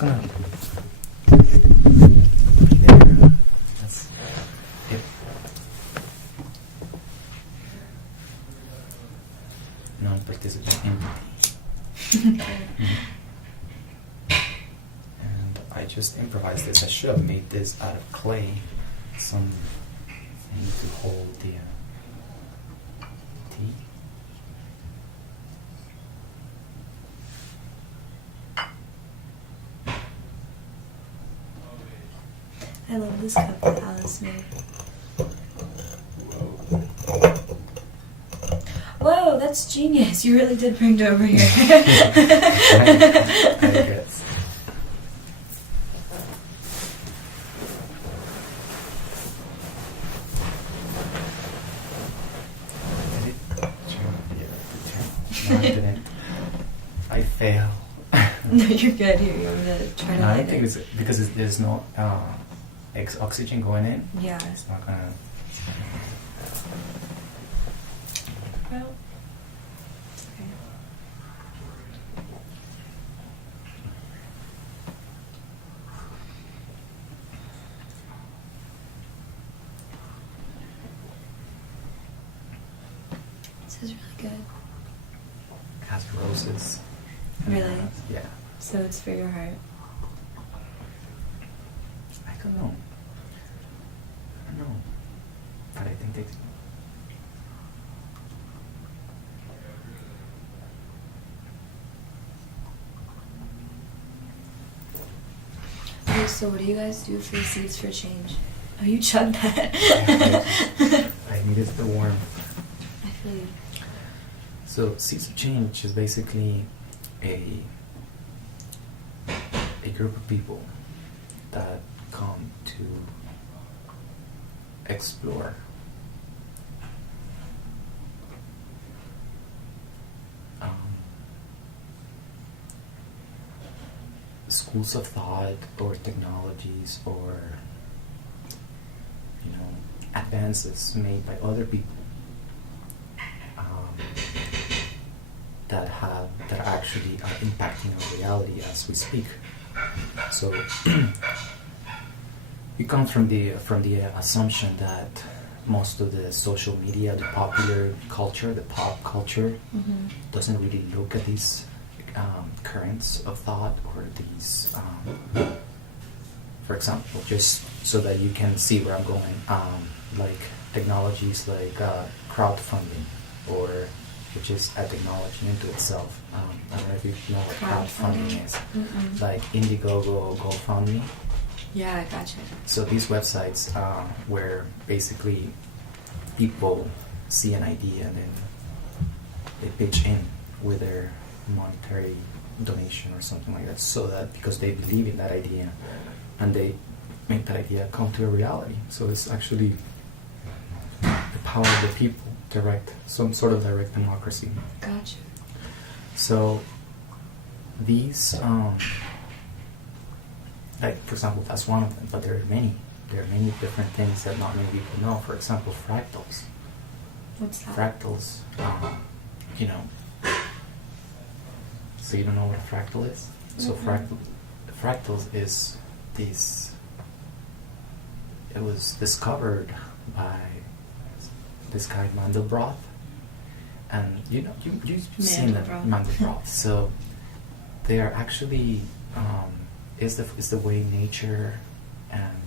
gonna. There. That's it. Non-participant entity. And I just improvised this. I should have made this out of clay. Some thing to hold the tea. I love this cup that Alice made. Whoa, that's genius. You really did bring it over here. I guess. No, I didn't. I fail. No, you're good. Here, you want to try to No, I light don't think it? it's because there's no oxygen going in. Yeah. It's not gonna. Well, okay. This is really good. It has roses. Really? Yeah. So it's for your heart. I don't know. But I think they. Okay, so what do you guys do for Seeds for Change? Oh, you chugged that. I needed the warmth. I feel you. So Seeds of Change is basically a group of people that come to explore schools of thought or technologies or advances made by other people that actually are impacting our reality as we speak. So we come from the assumption that most of the social media, the popular culture, the pop culture, doesn't really look at these currents of thought or these, for example, just so that you can see where I'm going, like technologies like crowdfunding, or which is a technology into itself. I don't know if you know what crowdfunding is. Like Indiegogo, GoFundMe. Yeah, I gotcha. So these websites where basically people see an idea and then they pitch in with their monetary donation or something like that, so that because they believe in that idea and they make that idea come to a reality. So it's actually the power of the people, some sort of direct democracy. Gotcha. So these, like for example, that's one of them, but there are many. There are many different things that not many people know. For example, fractals. What's that? Fractals, so you don't know what a fractal is? So fractals is this. It was discovered by this guy Mandelbrot, and you've seen that Mandelbrot. So they are actually is the way nature and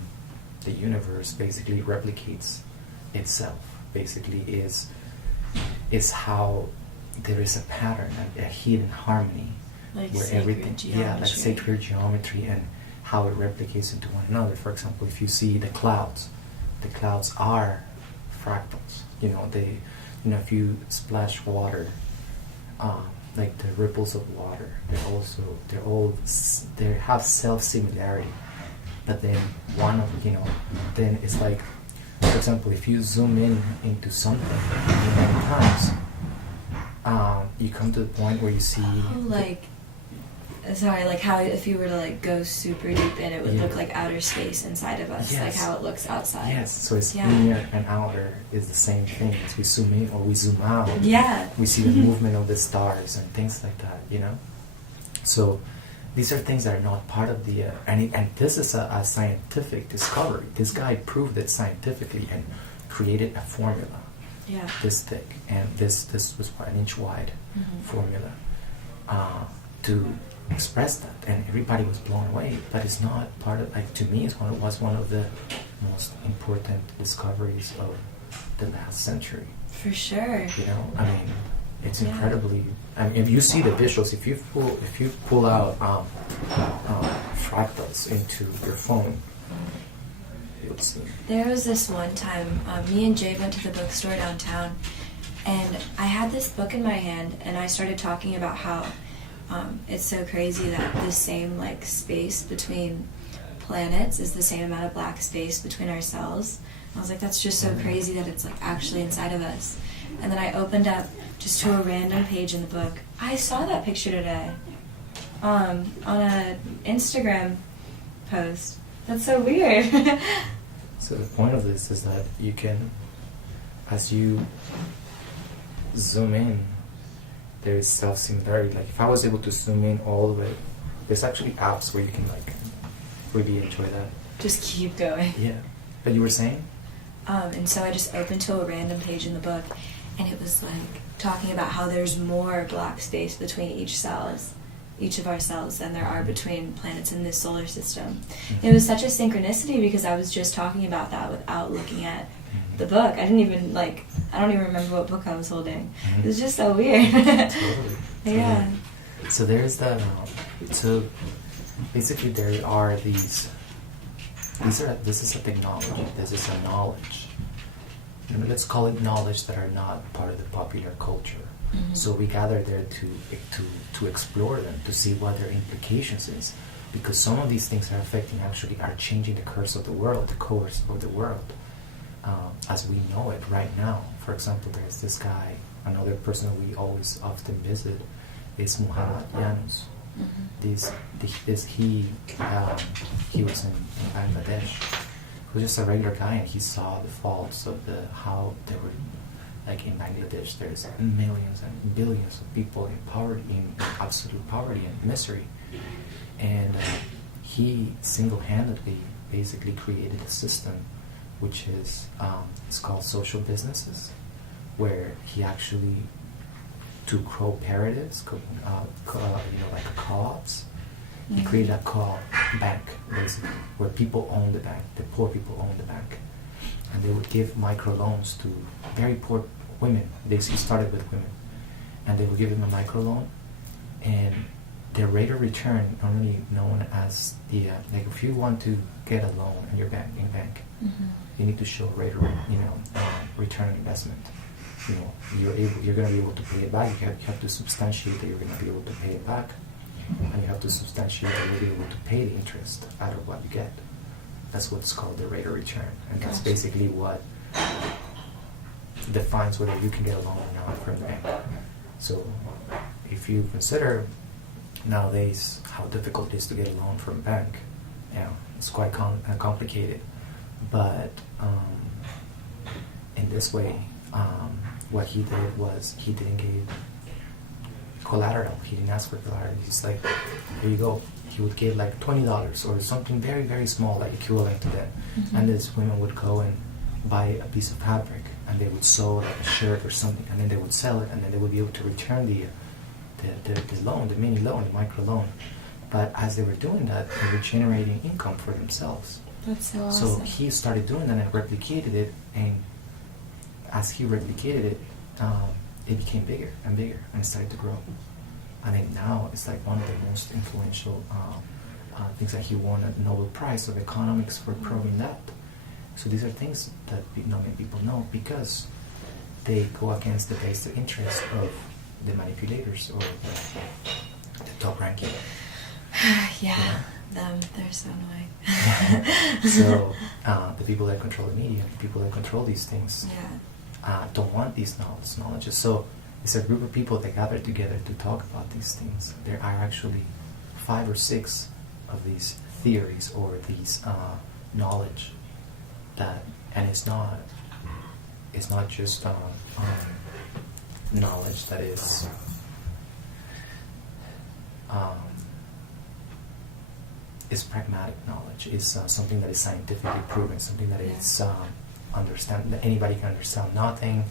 the universe basically replicates itself. Basically is how there is a pattern, a hidden harmony, Like where sacred everything, geometry. like sacred geometry, and how it replicates into one another. For example, if you see the clouds are fractals. If you splash water, like the ripples of water, they have self-similarity, but then then it's like, for example, if you zoom in into something many times, you come to the point where you see like how if you were to like go super deep in, it would look like outer space inside of us, like how it looks outside. Yes, so it's linear and outer is the same thing. As we zoom in or we zoom out, we see the movement of the stars and things like that, So these are things that are not part of the and this is a scientific discovery. This guy proved it scientifically and created a formula this thick, and this was what, an inch wide formula to express that, and everybody was blown away. But it's not part of, like, to me, was one of the most important discoveries of the last century. For sure. You know, I mean, it's incredibly. I mean, if you see the visuals, if you pull out fractals into your phone, you'll see. There was this one time, me and Jay went to the bookstore downtown, and I had this book in my hand, and I started talking about how it's so crazy that the same like space between planets is the same amount of black space between our cells. I was like, that's just so crazy that it's like actually inside of us. And then I opened up just to a random page in the book. I saw that picture today on an Instagram post. That's so weird. So the point of this is that you can, as you zoom in, there is self-similarity. Like if I was able to zoom in all the way, there's actually apps where you can like really enjoy that. Just keep going. Yeah. But you were saying? And so I just opened to a random page in the book, and it was like talking about how there's more black space between each of our cells than there are between planets in this solar system. Mm-hmm. It was such a synchronicity because I was just talking about that without looking at the book. I don't even remember what book I was holding. Mm-hmm. It was just so weird. Totally. Yeah. So there's that. So basically, there are these. This is a technology. This is a knowledge. Let's call it knowledge that are not part of the popular culture. Mm-hmm. So we gather there to explore them, to see what their implications is, because some of these things are changing the course of the world, as we know it right now. For example, there's this guy, another person we always often visit, is Muhammad Yunus. Mm-hmm. He was in Bangladesh. He was just a regular guy, and he saw the faults of how they were. Like in Bangladesh, there's millions and billions of people in poverty, in absolute poverty and misery. And he single-handedly basically created a system which is, it's called social businesses, where he actually, to cooperatives, like co-ops, he created a co-op bank, basically, where people own the bank, the poor people own the bank. And they would give microloans to very poor women. He started with women. And they would give them a microloan, and their rate of return, normally known as like if you want to get a loan in your bank, mm-hmm. you need to show rate of return on investment. You're going to be able to pay it back. You have to substantiate that you're going to be able to pay it back, and you have to substantiate that you'll be able to pay the interest out of what you get. That's what's called the rate of return, and that's basically what defines whether you can get a loan or not from the bank. So if you consider nowadays how difficult it is to get a loan from a bank, it's quite complicated. But in this way, what he did was he didn't give collateral. He didn't ask for collateral. He's like, here you go. He would give like $20 or something very, very small, like equivalent to that. Mm-hmm. And these women would go and buy a piece of fabric, and they would sew like a shirt or something, and then they would sell it, and then they would be able to return the loan, the mini loan, the micro loan. But as they were doing that, they were generating income for themselves. That's so awesome. So he started doing that and replicated it, and as he replicated it, it became bigger and bigger, and it started to grow. And then now it's like one of the most influential things that he won a Nobel Prize of Economics for proving that. So these are things that not many people know, because they go against the vested interest of the manipulators or the top ranking. They're so annoying. So the people that control the media, the people that control these things, don't want these knowledges. So it's a group of people that gather together to talk about these things. There are actually 5 or 6 of these theories or these knowledge that, and it's not just knowledge that is is pragmatic knowledge. It's something that is scientifically proven, something that is that anybody can understand. Nothing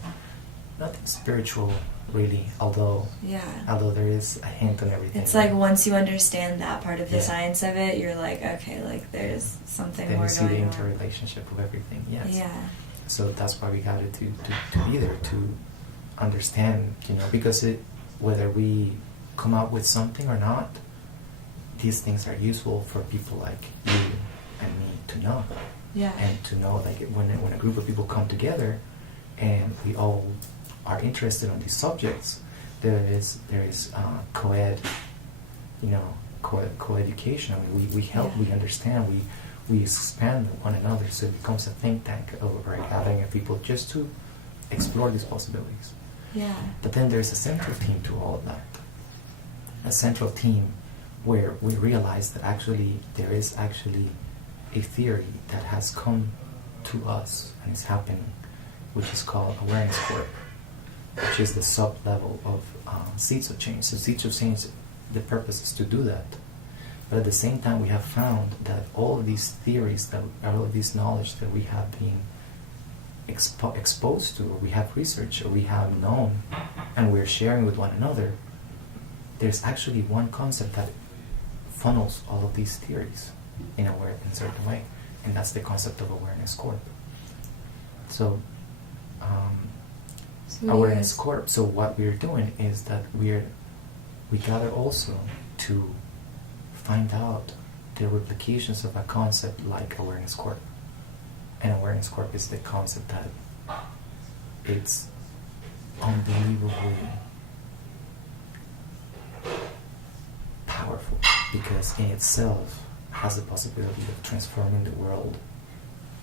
spiritual, really. Although there is a hint on everything. It's like once you understand that part of the science of it, you're like, okay, like there's something then more you see going the on. interrelationship of everything. Yes. Yeah. So that's why we got it to be there, to understand, because whether we come up with something or not, these things are useful for people like you and me to know. Yeah. And to know, like, when a group of people come together and we all are interested on these subjects, there is co-ed, co-education. I mean, we help, we understand, we expand one another, so it becomes a think tank or a gathering of people just to explore these possibilities. Yeah. But then there's a central theme to all of that. A central theme where we realize that actually there is actually a theory that has come to us and is happening, which is called awareness corp, which is the sub-level of seeds of change. So seeds of change, the purpose is to do that. But at the same time, we have found that all of these theories, all of this knowledge that we have been exposed to, or we have researched, or we have known, and we're sharing with one another, there's actually one concept that funnels all of these theories in a certain way, and that's the concept of awareness corp. So, awareness corp. So what we're doing is that we gather also to find out the replications of a concept like awareness corp. And awareness corp is the concept that it's unbelievably powerful, because in itself has the possibility of transforming the world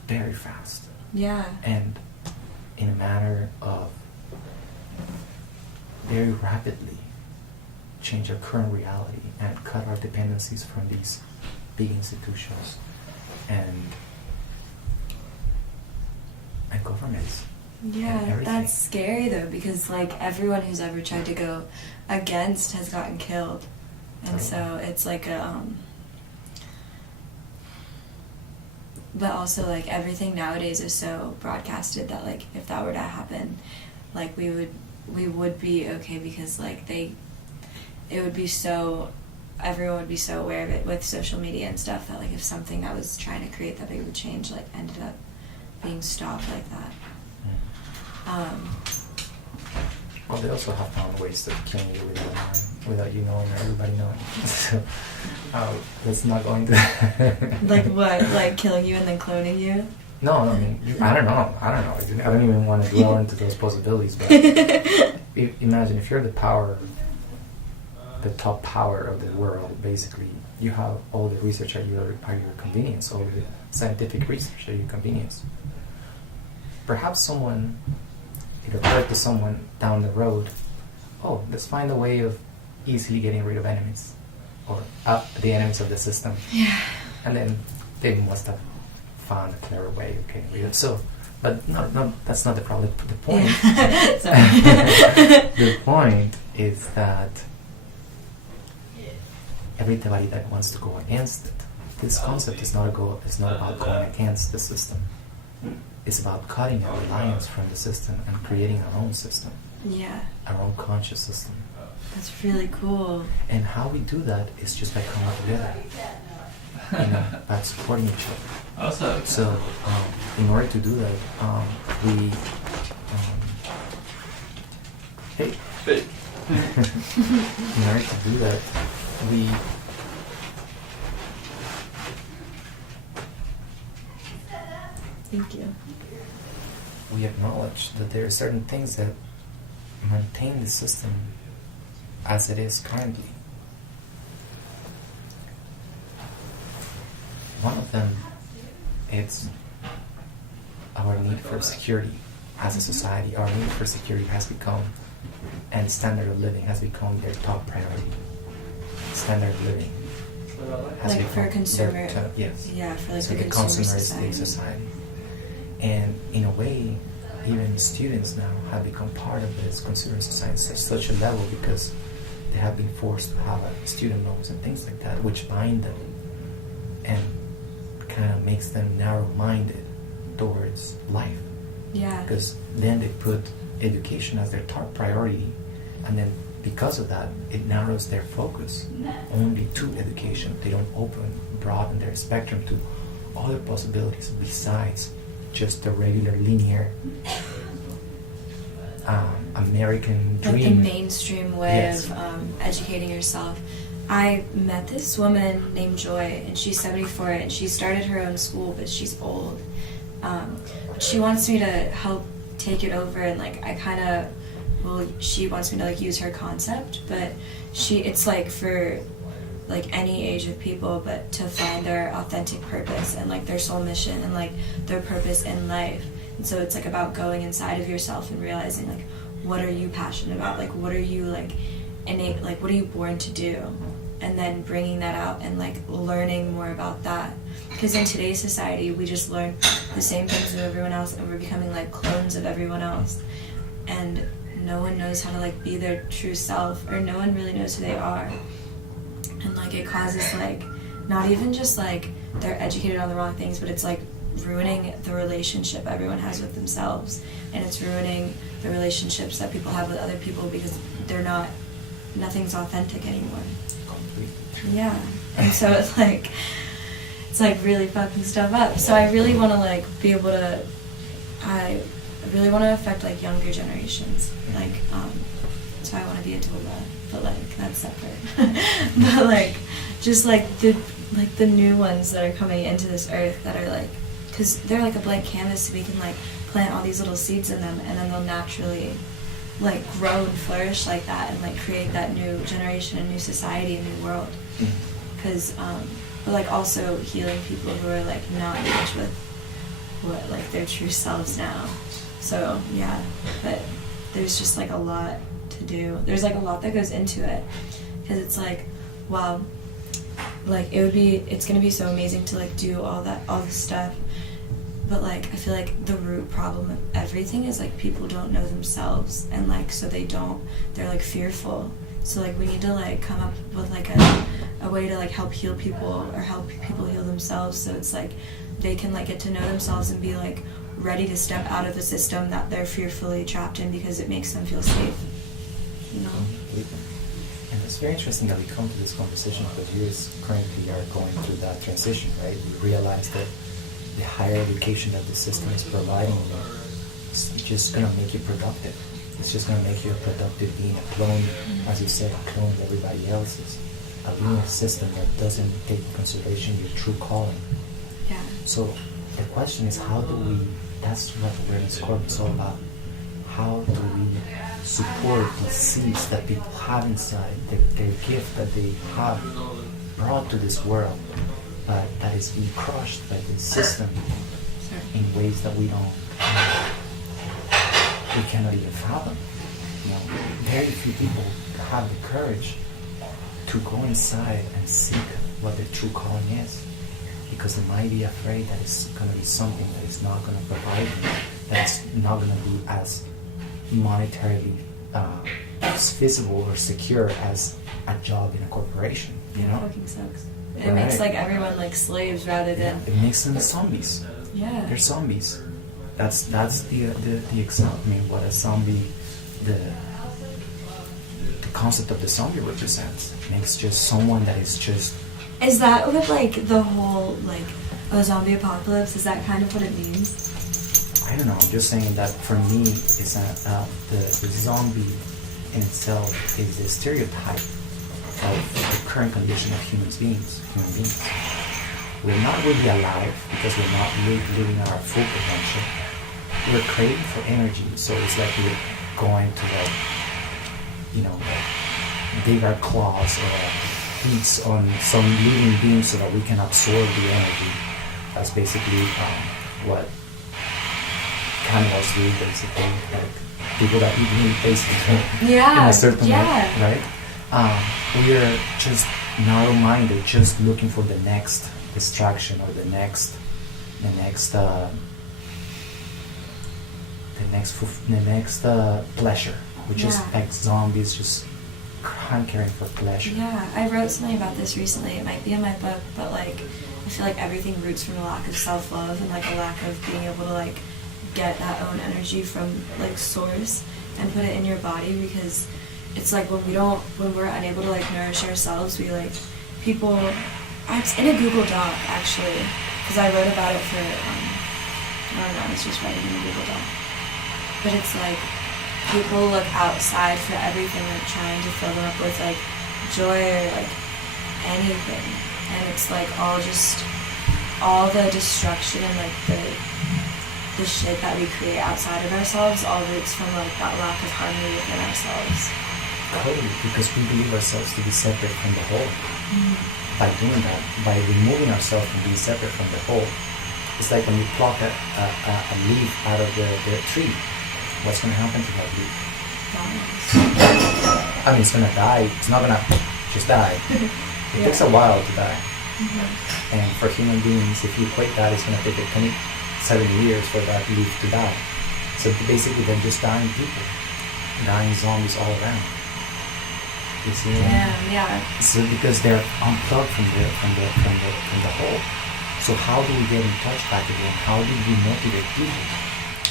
very fast. Yeah. And in a manner of very rapidly change our current reality and cut our dependencies from these big institutions and governments. Yeah, that's scary though, because like everyone who's ever tried to go against has gotten killed. And so it's like but also like everything nowadays is so broadcasted that like if that were to happen, like we would be okay, because like everyone would be so aware of it with social media and stuff, that like if something that was trying to create that big of a change like ended up being stopped like that. Well, they also have found ways to kill you without you knowing or everybody knowing. So let's not go into that. Like what? Like killing you and then cloning you? No, I mean, I don't know. I don't even want to dwell into those possibilities. But imagine if you're the top power of the world. Basically, you have all the research at your convenience, all the scientific research at your convenience. Perhaps it occurred to someone down the road, oh, let's find a way of easily getting rid of enemies, or the enemies of the system. Yeah. And then they must have found a clever way of getting rid of. So, but no, that's not the problem. The point. Yeah. The point is that everybody that wants to go against it, this concept is not about going against the system. It's about cutting our reliance from the system and creating our own system. Yeah. Our own conscious system. That's really cool. And how we do that is just by coming together. By supporting each other. So, in order to do that, we... Hey. In order to do that, we... Thank you. We acknowledge that there are certain things that maintain the system as it is currently. One of them is our need for security as a society. Our need for security has become, and standard of living has become their top priority. Standard of living has like become for consumer, yes. Yeah, for like so the consumer society. And in a way, even students now have become part of this consumer society at such a level, because they have been forced to have student loans and things like that, which bind them and kind of makes them narrow-minded towards life. Yeah. Because then they put education as their top priority, and then because of that, it narrows their focus only to education. They don't broaden their spectrum to other possibilities besides just the regular linear American dream. Like the mainstream way Yes. of educating yourself. I met this woman named Joy, and she's 74, and she started her own school, but she's old. She wants me to help take it over, and like I kind of, well, she wants me to like use her concept, but it's like for like any age of people, but to find their authentic purpose and like their soul mission and like their purpose in life. And so it's like about going inside of yourself and realizing like what are you passionate about, like what are you like innate, like what are you born to do, and then bringing that out and like learning more about that. Because in today's society we just learn the same things as everyone else, and we're becoming like clones of everyone else, and no one knows how to like be their true self, or no one really knows who they are. And like it causes like not even just like they're educated on the wrong things, but it's like ruining the relationship everyone has with themselves, and it's ruining the relationships that people have with other people, because nothing's authentic anymore. Completely. Yeah. And so it's like really fucking stuff up. So I really want to like be able to, I really want to affect like younger generations. Like, so I want to be a doula, but like that's separate. But like, just like the new ones that are coming into this earth that are like, because they're like a blank canvas, so we can like plant all these little seeds in them, and then they'll naturally like grow and flourish like that, and like create that new generation, a new society, a new world. Because but like also healing people who are like not in touch with what like their true selves now. So yeah, but there's just like a lot to do. There's like a lot that goes into it, because it's like, wow, like it's gonna be so amazing to like do all this stuff, but like I feel like the root problem of everything is like people don't know themselves, and like so they're like fearful. So like we need to like come up with like a way to like help heal people, or help people heal themselves, so it's like they can like get to know themselves and be like ready to step out of the system that they're fearfully trapped in, because it makes them feel safe, you know. And it's very interesting that we come to this conversation, because you currently are going through that transition, right? You realize that the higher education that the system is providing you is just going to make you productive. It's just going to make you a productive being, a clone, as you said, a clone of everybody else's. A being a system that doesn't take into consideration your true calling. Yeah. So the question is, how do we, that's what Awareness Corp is all about. How do we support the seeds that people have inside, their gift that they have brought to this world, but that is being crushed by the system in ways that we cannot even fathom. You know, very few people have the courage to go inside and seek what their true calling is, because they might be afraid that it's going to be something that is not going to provide them, that's not going to be as monetarily as feasible or secure as a job in a corporation. You know, it fucking sucks. It makes like everyone like slaves rather than. It makes them zombies. Yeah. They're zombies. That's the example. I mean, what a zombie, the concept of the zombie represents, makes just someone that is just. Is that what like the whole like a zombie apocalypse? Is that kind of what it means? I don't know. I'm just saying that for me, it's the zombie in itself is the stereotype of the current condition of human beings. We're not really alive because we're not living at our full potential. We're craving for energy, so it's like we're going to like, you know, like dig our claws or beats on some living being so that we can absorb the energy. That's basically what cannibals do, basically, like people that eat meat, basically, yeah, in a certain yeah. way, right? We are just narrow-minded, just looking for the next distraction or the next pleasure, which is like zombies just hankering for pleasure. Yeah, I wrote something about this recently. It might be in my book, but like I feel like everything roots from a lack of self-love and like a lack of being able to like get that own energy from like source and put it in your body, because it's like when we're unable to like nourish ourselves, we like people. It's in a Google Doc actually, because I wrote about it for I don't know, I was just writing in a Google Doc, but it's like people look outside for everything, like trying to fill them up with like joy or like anything, and it's like all the destruction and like the shit that we create outside of ourselves all roots from like that lack of harmony within ourselves. Totally, because we believe ourselves to be separate from the whole. Mm-hmm. By doing that, by removing ourselves from being separate from the whole, it's like when you pluck a leaf out of the tree. What's going to happen to that leaf? I mean, it's going to die. It's not going to just die. It takes a while to die. Mm-hmm. And for human beings, if you equate that, it's going to take 70 years for that leaf to die. So basically, they're just dying people, dying zombies all around. You see? Yeah. So because they're unplugged from the whole. So how do we get in touch back again? How do we motivate people?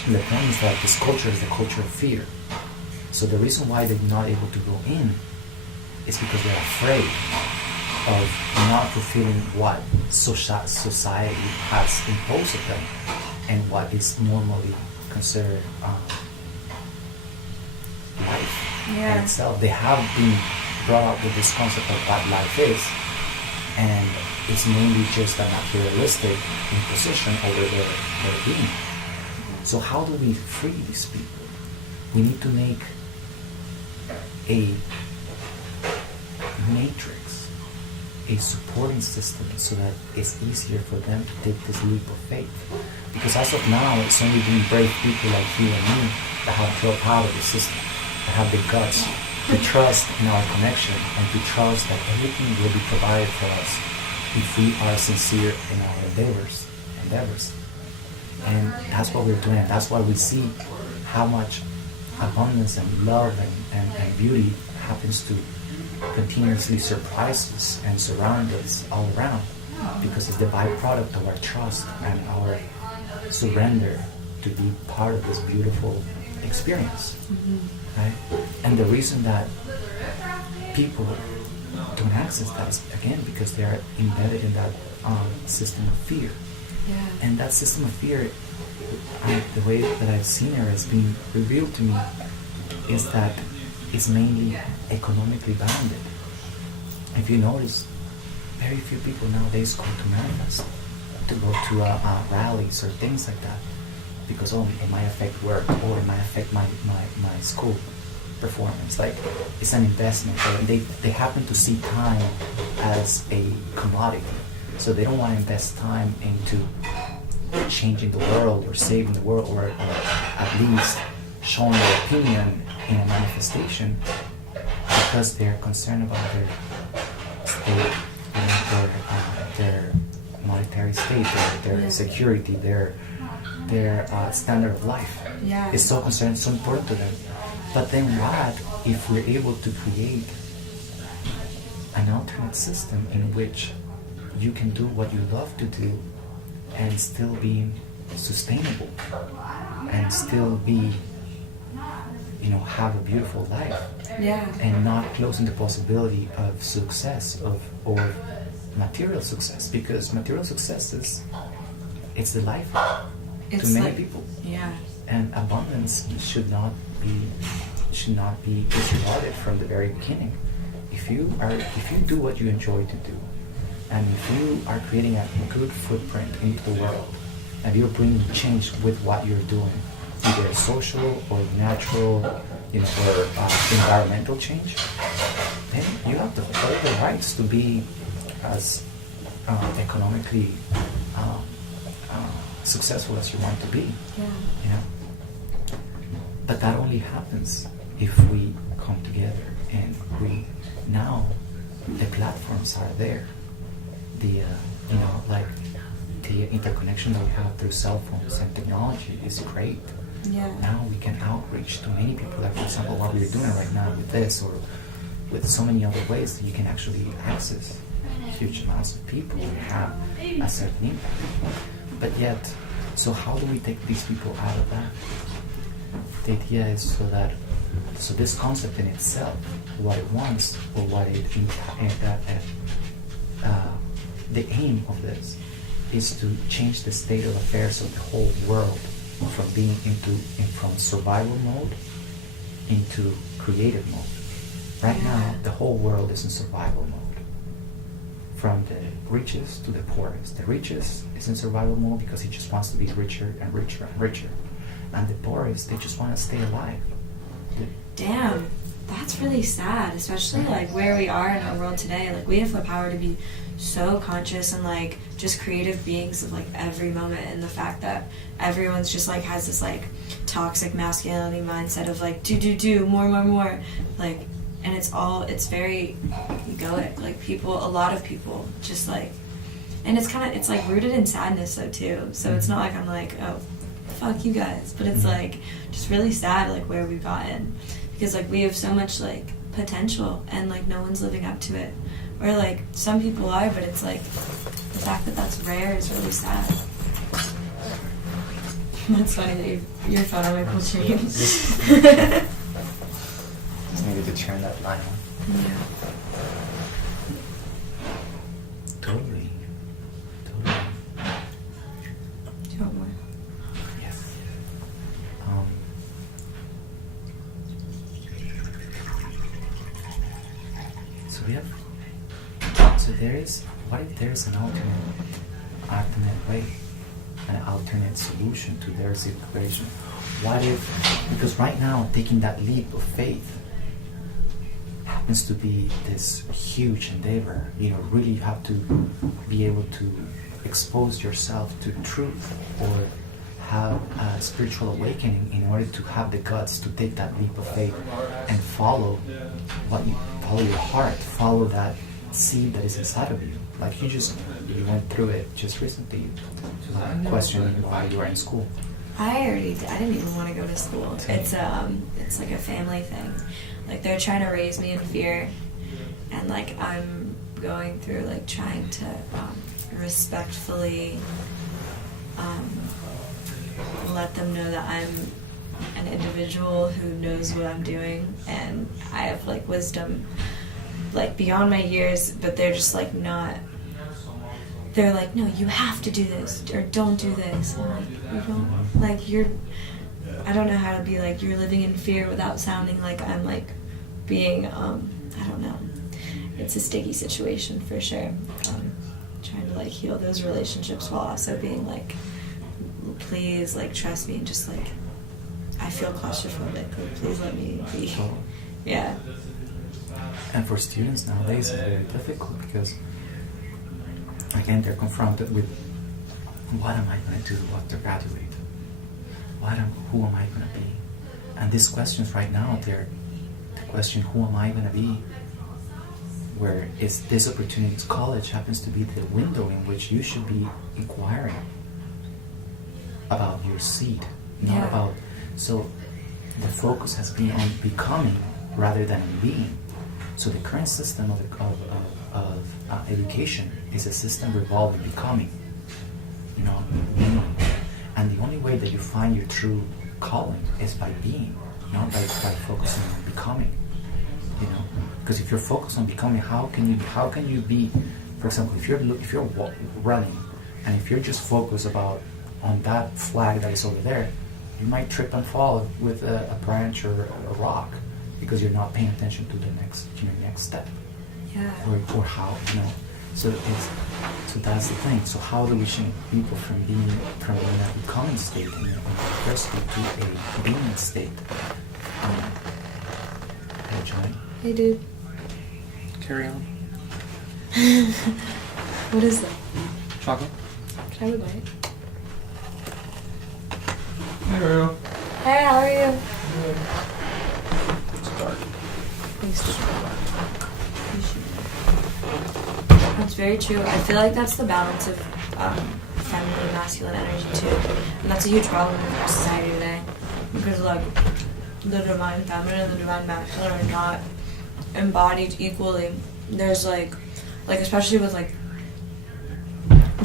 And the point is that this culture is the culture of fear. So the reason why they're not able to go in is because they're afraid of not fulfilling what society has imposed on them and what is normally considered life in itself. They have been brought up with this concept of what life is, and it's mainly just a materialistic imposition over their being. So how do we free these people? We need to make a matrix, a supporting system, so that it's easier for them to take this leap of faith. Because as of now, it's only been brave people like you and me that have dropped out of the system, that have the guts to trust in our connection and to trust that everything will be provided for us if we are sincere in our endeavors. And that's what we're doing. That's why we see how much abundance and love and beauty happens to continuously surprise us and surround us all around, because it's the byproduct of our trust and our surrender to be part of this beautiful experience. Right? And the reason that people don't access that is, again, because they are embedded in that system of fear. And that system of fear, the way that I've seen it as being revealed to me, is that it's mainly economically bounded. If you notice, very few people nowadays go to manifest, to go to rallies or things like that, because it might affect work or it might affect my school performance. Like, it's an investment. So they happen to see time as a commodity. So they don't want to invest time into changing the world or saving the world, or at least showing their opinion in a manifestation, because they're concerned about their state, their monetary state, their security, their standard of life. It's so concerned, so important to them. But then what if we're able to create an alternate system in which you can do what you love to do and still be sustainable and still be, have a beautiful life, and not closing the possibility of success or material success, because material success it's the life to many people, and abundance should not be disregarded from the very beginning. If you do what you enjoy to do, and if you are creating a good footprint into the world, and you're bringing change with what you're doing, either social or natural, or environmental change, then you have all the rights to be as economically successful as you want to be. But that only happens if we come together, and now the platforms are there. The the interconnection that we have through cell phones and technology is great. Now we can outreach to many people. Like, for example, what we're doing right now with this, or with so many other ways that you can actually access huge amounts of people and have a certain impact. But yet, so how do we take these people out of that? The idea is so this concept in itself, what it wants, or what it the aim of this is to change the state of affairs of the whole world from being from survival mode into creative mode. Right now, the whole world is in survival mode. From the richest to the poorest. The richest is in survival mode because he just wants to be richer and richer and richer. And the poorest, they just want to stay alive. Damn, that's really sad, especially like where we are in our world today. Like we have the power to be so conscious and like just creative beings of like every moment, and the fact that everyone's just like has this like toxic masculinity mindset of like do more, like, and it's very egoic. Like a lot of people just like, and it's like rooted in sadness though too. So it's not like I'm like, oh, fuck you guys, but it's like just really sad like where we've gotten, because like we have so much like potential and like no one's living up to it, or like some people are, but it's like the fact that that's rare is really sad. That's funny that your phone mic will change. Just needed to turn that light on. Yeah. Totally. Do you want more? Yes. So we have. So there is. What if there is an alternate way, an alternate solution to their situation? What if? Because right now, taking that leap of faith happens to be this huge endeavor. You know, really you have to be able to expose yourself to truth or have a spiritual awakening in order to have the guts to take that leap of faith and follow your heart, follow that seed that is inside of you. Like you went through it just recently, questioning why you are in school. I didn't even want to go to school. It's like a family thing. Like they're trying to raise me in fear, and like I'm going through like trying to respectfully let them know that I'm an individual who knows what I'm doing, and I have like wisdom like beyond my years, but they're just like not. They're like, no, you have to do this or don't do this. And I'm like, you don't, like you're. I don't know how to be like you're living in fear without sounding like I'm like being. I don't know. It's a sticky situation for sure. Trying to like heal those relationships while also being like, please like trust me and just like I feel claustrophobic. Like, please let me be. Yeah. And for students nowadays, it's very difficult because, again, they're confronted with what am I going to do after graduate? Who am I going to be? And these questions right now, they're the question, who am I going to be? Where is this opportunity? College happens to be the window in which you should be inquiring about your seed, not about. So the focus has been on becoming rather than on being. So the current system of education is a system revolving becoming, you know, and the only way that you find your true calling is by being, not by focusing on becoming, you know. Because if you're focused on becoming, how can you be? For example, if you're running, and if you're just focused on that flag that is over there, you might trip and fall with a branch or a rock because you're not paying attention to the next step. Yeah. Or how, you know. So that's the thing. So how do we change people from being a becoming state in university to a being state? Hey, Johnny. Hey, dude. Carry on. What is that? Chocolate. Can I have a bite? Hey, Ariel. Hey, how are you? It's dark. That's very true. I feel like that's the balance of feminine and masculine energy too, and that's a huge problem in our society today. Because like the divine feminine and the divine masculine are not embodied equally. There's like like especially with like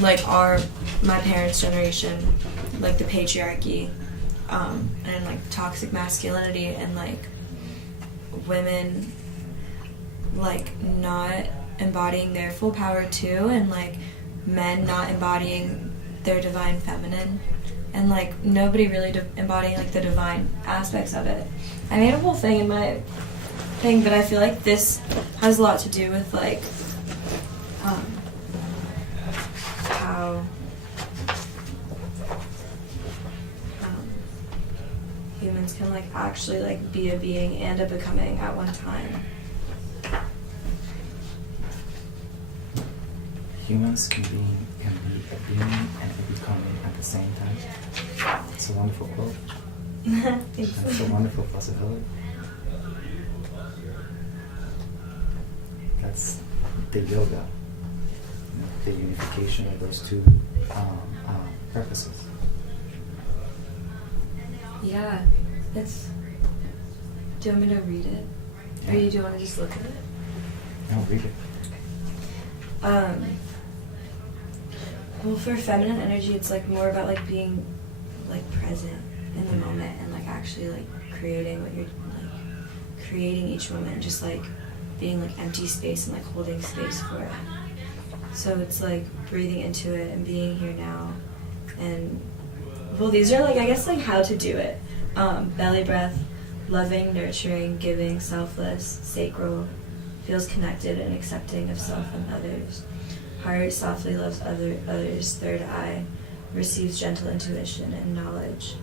my parents' generation, like the patriarchy, and like toxic masculinity, and like women like not embodying their full power too, and like men not embodying their divine feminine, and like nobody really embodying like the divine aspects of it. I made a whole thing in my thing, but I feel like this has a lot to do with like how humans can like actually like be a being and a becoming at one time. Humans can be a being and a becoming at the same time. It's a wonderful quote. It's a wonderful possibility. That's the yoga, the unification of those two purposes. Yeah, it's. Do you want me to read it, or do you want to just look at it? No, read it. Well, for feminine energy, it's like more about like being like present in the moment and like actually like creating what you're like creating each moment, just like being like empty space and like holding space for it. So it's like breathing into it and being here now. And well, these are like I guess like how to do it. Belly breath, loving, nurturing, giving, selfless, sacral, feels connected and accepting of self and others. Heart softly loves others. Third eye receives gentle intuition and knowledge.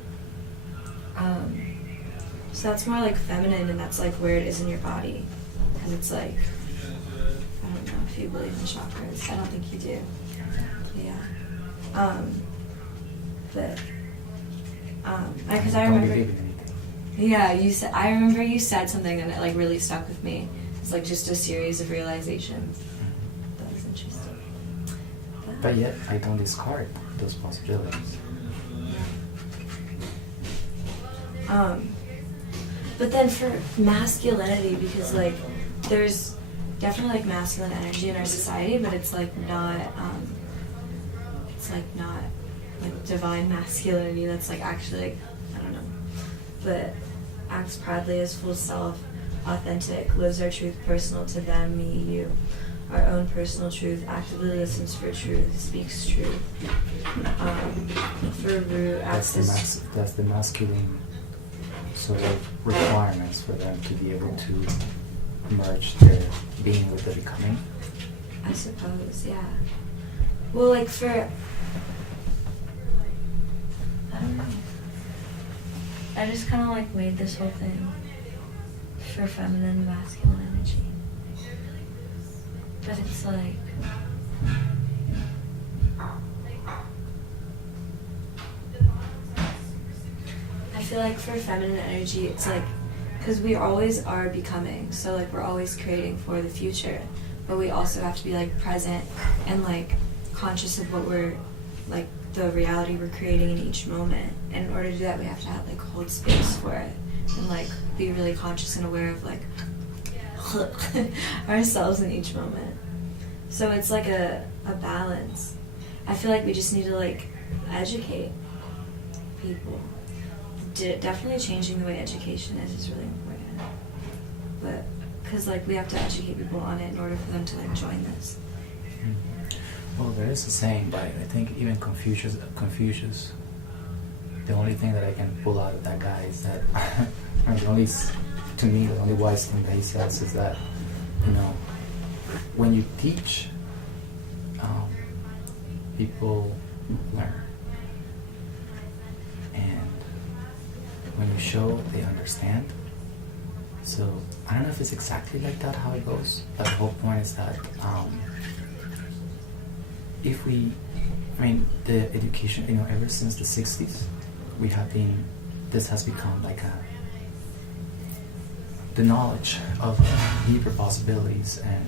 So that's more like feminine, and that's like where it is in your body. And it's like, I don't know if you believe in chakras. I don't think you do. Yeah. Because I remember. Yeah, I remember you said something and it like really stuck with me. It's like just a series of realizations. That was interesting. But yet, I don't discard those possibilities. But then for masculinity, because like there's definitely like masculine energy in our society, but it's like not like divine masculinity that's like actually like, I don't know, but acts proudly as full self, authentic, lives our truth personal to them, me, you. Our own personal truth, actively listens for truth, speaks truth. For root, that's the masculine sort of requirements for them to be able to merge their being with the becoming. I suppose, yeah. Well, like for, I don't know. I just kind of like made this whole thing for feminine and masculine energy. But it's like, I feel like for feminine energy, it's like, because we always are becoming, so like we're always creating for the future, but we also have to be like present and like conscious of what we're, like the reality we're creating in each moment. And in order to do that, we have to have like hold space for it and like be really conscious and aware of like ourselves in each moment. So it's like a balance. I feel like we just need to like educate people. Definitely changing the way education is really important. But because like we have to educate people on it in order for them to like join this. Well, there is a saying by, I think even Confucius, the only thing that I can pull out of that guy is that, to me, the only wise thing that he says is that, you know, when you teach, people learn. And when you show, they understand. So, I don't know if it's exactly like that how it goes, but the whole point is that, the education, ever since the 60s, this has become like the knowledge of deeper possibilities and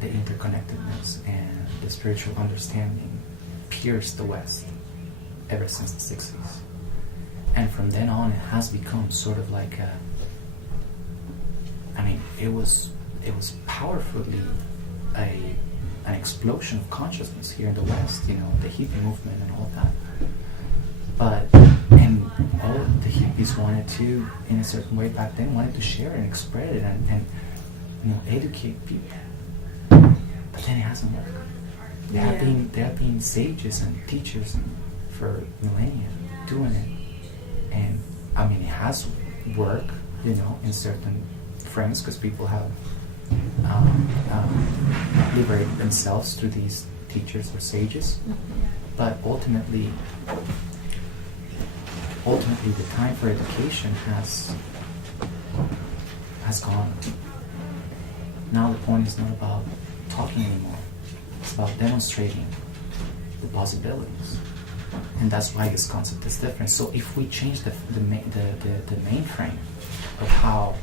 the interconnectedness and the spiritual understanding pierced the West ever since the 60s. And from then on, it has become sort of like it was powerfully a an explosion of consciousness here in the West, you know, the hippie movement and all that. And all the hippies wanted to, in a certain way back then, wanted to share it and spread it and you know, educate people. But then it hasn't worked. There have been sages and teachers for millennia doing it, and I mean, it has worked, you know, in certain frames, because people have liberated themselves through these teachers or sages. But ultimately the time for education has gone. Now the point is not about talking anymore. It's about demonstrating the possibilities. And that's why this concept is different. So if we change the mainframe of how,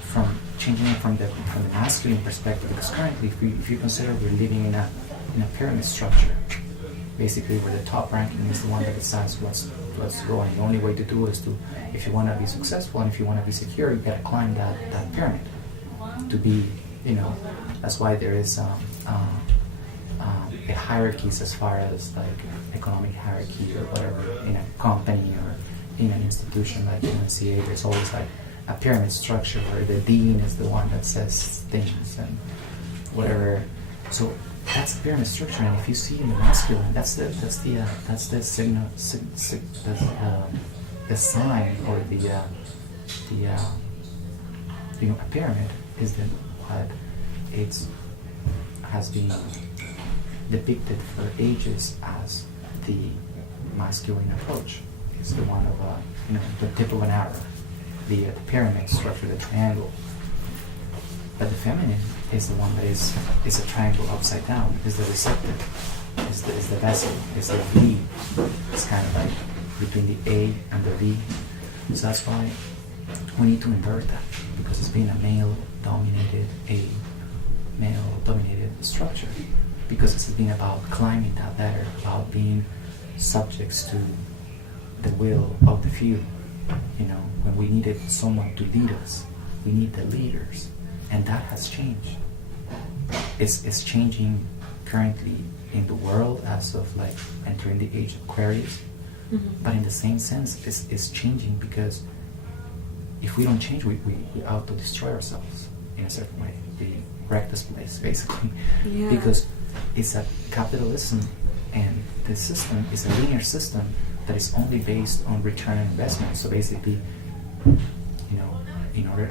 from changing it from the masculine perspective, because currently if you consider we're living in a pyramid structure, basically where the top ranking is the one that decides what's going. The only way to do it is to, if you want to be successful and if you want to be secure, you got to climb that pyramid to be, you know. That's why there is a hierarchies as far as like economic hierarchy or whatever in a company or in an institution like UNCA. There's always like a pyramid structure where the dean is the one that says things and whatever. So that's a pyramid structure, and if you see in the masculine, that's the signal, the sign, or the you know, a pyramid is the what it's has been depicted for ages as the masculine approach. It's the one of you know, the tip of an arrow, the pyramid structure, the triangle. But the feminine is the one that is a triangle upside down, is the receptive, is the vessel, is the V. It's kind of like between the A and the V. So that's why we need to invert that, because it's been a male-dominated structure, because it's been about climbing that ladder, about being subjects to the will of the few. You know, when we needed someone to lead us, we need the leaders. And that has changed. It's changing currently in the world as of like entering the age of Aquarius. But in the same sense, it's changing because if we don't change, we auto-destroy ourselves in a certain way. We wreck this place, basically. Yeah. Because it's a capitalism, and the system is a linear system that is only based on return on investment. So basically, you know, in order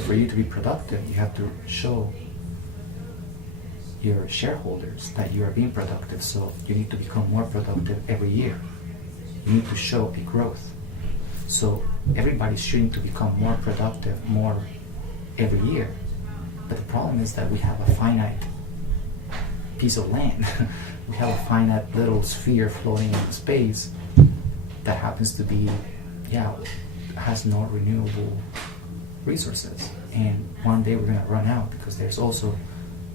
for you to be productive, you have to show your shareholders that you are being productive. So you need to become more productive every year. You need to show a growth. So everybody's shooting to become more productive more every year. But the problem is that we have a finite piece of land. We have a finite little sphere floating in space that happens to be, has no renewable resources, and one day we're going to run out, because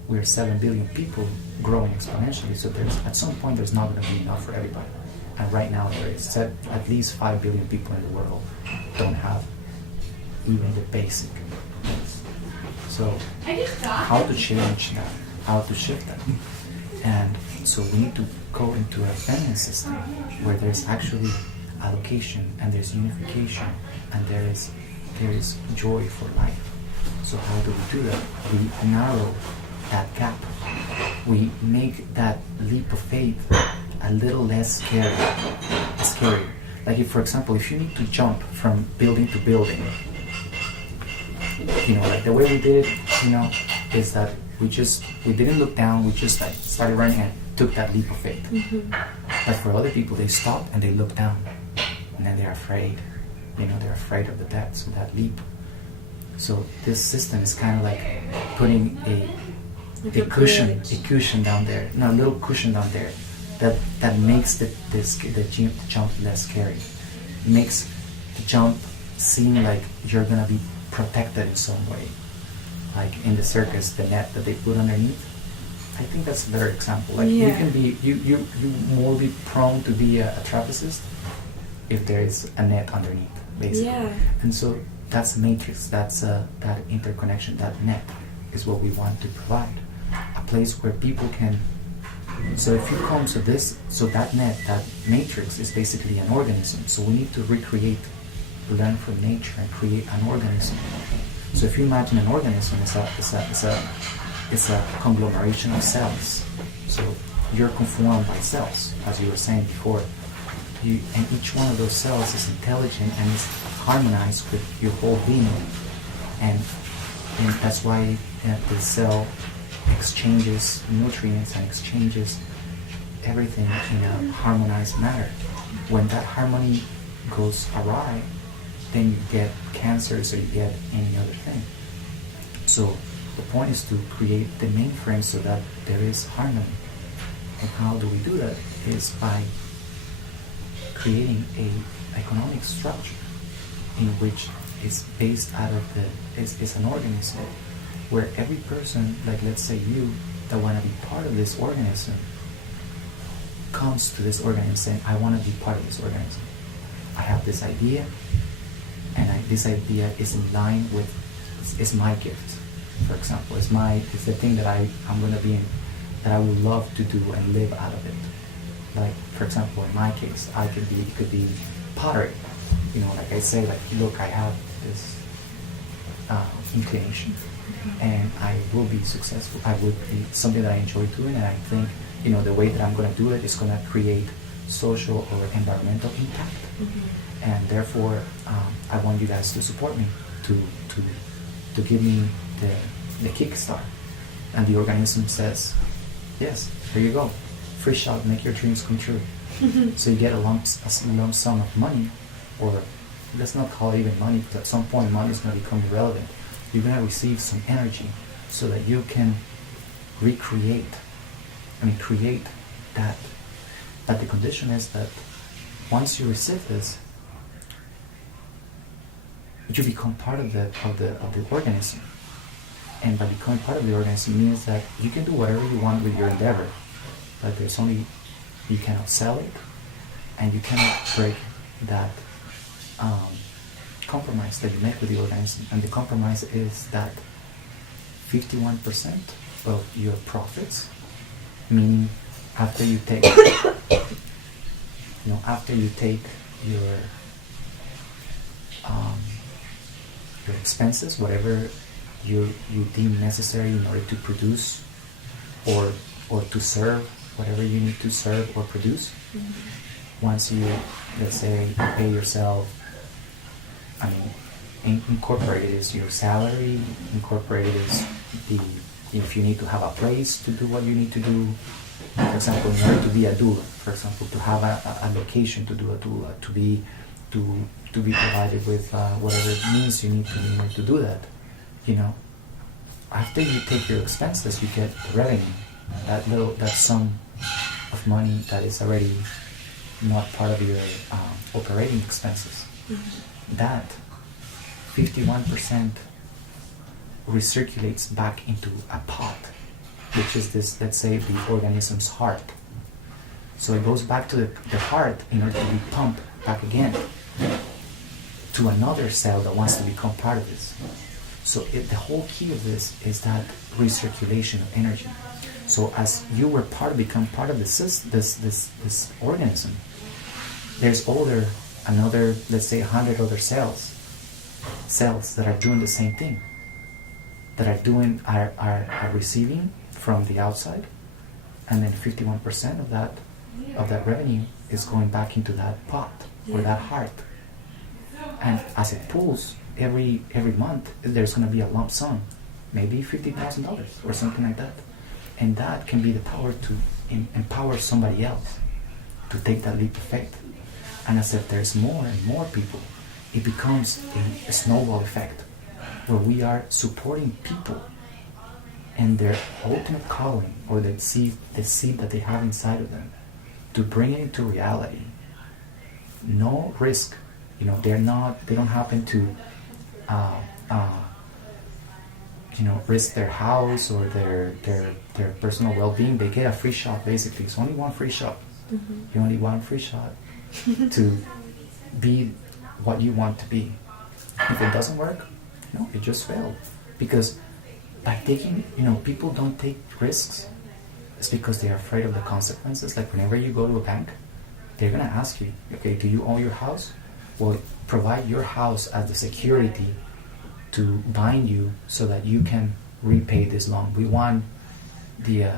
we're 7 billion people growing exponentially, so at some point there's not going to be enough for everybody. And right now there is at least 5 billion people in the world don't have even the basic things. So how to change that, how to shift that? And so we need to go into a feminine system where there's actually allocation, and there's unification, and there is joy for life. So how do we do that? We narrow that gap. We make that leap of faith a little less scary. Like if, for example, if you need to jump from building to building, you know, like the way we did it, you know, is that we didn't look down, we just like started running and took that leap of faith. But for other people, they stopped and they look down, and then they're afraid. You know, they're afraid of the depths of that leap. So this system is kind of like putting a cushion down there, a little cushion down there, that makes the jump less scary. It makes the jump seem like you're gonna be protected in some way, like in the circus, the net that they put underneath. I think that's a better example. Like you can be you more be prone to be a trapezist if there is a net underneath, basically. Yeah. And so that's a matrix, that's that interconnection, that net is what we want to provide. A place where people can. So if you come to this, so that matrix is basically an organism. So we need to learn from nature and create an organism. So if you imagine an organism, it's a conglomeration of cells. So you're conformed by cells, as you were saying before. And each one of those cells is intelligent and is harmonized with your whole being. And that's why the cell exchanges nutrients and exchanges everything in a harmonized manner. When that harmony goes awry, then you get cancers or you get any other thing. So the point is to create the mainframe so that there is harmony. And how do we do that? Is by creating a economic structure in which is based out of is an organism where every person, like let's say you, that want to be part of this organism, comes to this organism saying, I want to be part of this organism. I have this idea, and this idea is in line with, it's my gift, for example. It's the thing that I'm going to be in, that I would love to do and live out of it. Like, for example, in my case, it could be pottery. You know, like I say, like, look, I have this inclination, and I will be successful. I would be something that I enjoy doing, and I think, you know, the way that I'm going to do it is going to create social or environmental impact. Mm-hmm. And therefore, I want you guys to support me, to give me the kickstart. And the organism says, yes, here you go. Free shot, make your dreams come true. So you get a lump sum of money, or let's not call it even money, because at some point money is going to become irrelevant. You're going to receive some energy so that you can create that. But the condition is that once you receive this, you become part of the organism. And by becoming part of the organism means that you can do whatever you want with your endeavor, but you cannot sell it, and you cannot break that compromise that you make with the organism. And the compromise is that 51% of your profits, meaning after you take your expenses, whatever you deem necessary in order to produce or to serve whatever you need to serve or produce. Mm-hmm. Once you, let's say, pay yourself, incorporated is your salary, incorporated is if you need to have a place to do what you need to do. For example, in order to be a doula, for example, to have a location to do a doula, to be provided with whatever means you need in order to do that. You know, after you take your expenses, you get the revenue, that sum of money that is already not part of your operating expenses. Mm-hmm. That 51% recirculates back into a pot, which is this, let's say, the organism's heart. So it goes back to the heart in order to be pumped back again to another cell that wants to become part of this. So the whole key of this is that recirculation of energy. So as you were become part of this organism, there's another, let's say, 100 other cells that are doing the same thing, that are receiving from the outside, and then 51% of that revenue is going back into that pot or that heart. And as it pulls every month, there's going to be a lump sum, maybe $50,000 or something like that, and that can be the power to empower somebody else to take that leap of faith. And as if there's more and more people, it becomes a snowball effect where we are supporting people and their ultimate calling, or the seed that they have inside of them, to bring it into reality. No risk, they don't happen to risk their house or their personal well-being. They get a free shot, basically. It's only one free shot. Mm-hmm. You only one free shot to be what you want to be. If it doesn't work, it just failed. Because by taking, people don't take risks. It's because they're afraid of the consequences. Like whenever you go to a bank, they're gonna ask you, okay, do you own your house? Well, provide your house as the security to bind you so that you can repay this loan. We want the,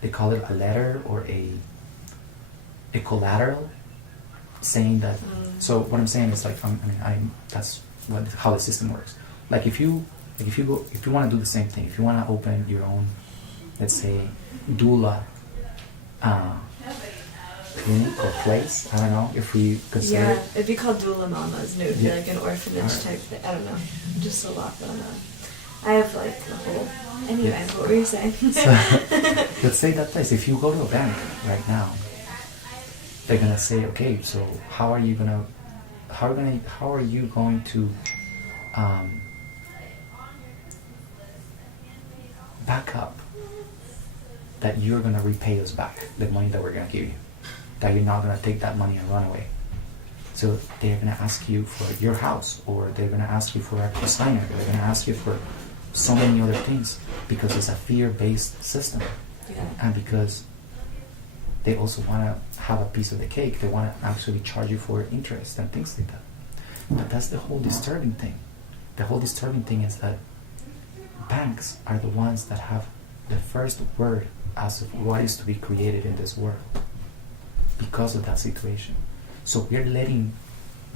they call it a letter or a collateral saying that. So what I'm saying is like, that's how the system works. Like if you want to do the same thing, if you want to open your own, let's say, doula clinic or place, I don't know if we consider Yeah, it'd be called Doula Mamas, and it would be Yeah. like an orphanage Alright. type thing. I don't know. Just a lot going on. I have like a whole. Anyway, Yeah. what were you saying? So, let's say that place. If you go to a bank right now, they're gonna say, okay, so how are you going to back up that you're gonna repay us back the money that we're gonna give you, that you're not gonna take that money and run away. So they're gonna ask you for your house, or they're gonna ask you for a cosigner, they're gonna ask you for so many other things, because it's a fear-based system. Yeah. And because they also want to have a piece of the cake, they want to actually charge you for interest and things like that. But that's the whole disturbing thing. The whole disturbing thing is that banks are the ones that have the first word as of what is to be created in this world because of that situation. So we're letting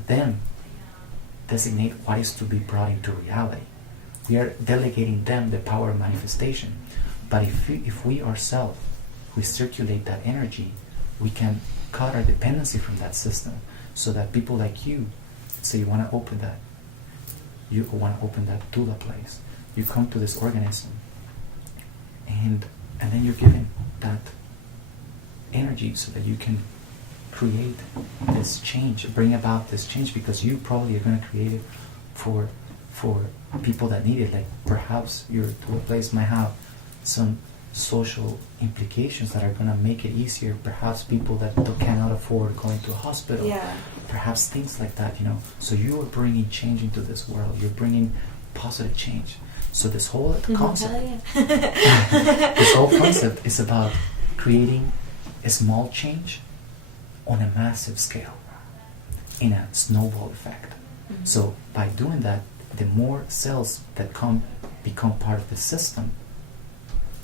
them designate what is to be brought into reality. We are delegating them the power of manifestation. But if we ourselves recirculate that energy, we can cut our dependency from that system, so that people like you, say you want to open that doula place, you come to this organism, and then you're given that energy so that you can create this change, bring about this change, because you probably are going to create it for people that need it. Like perhaps your doula place might have some social implications that are going to make it easier. Perhaps people that cannot afford going to a hospital. Yeah. Perhaps things like that, So you are bringing change into this world. You're bringing positive change. So this whole concept, this whole concept is about creating a small change on a massive scale in a snowball effect. Mm-hmm. So by doing that, the more cells that become part of the system,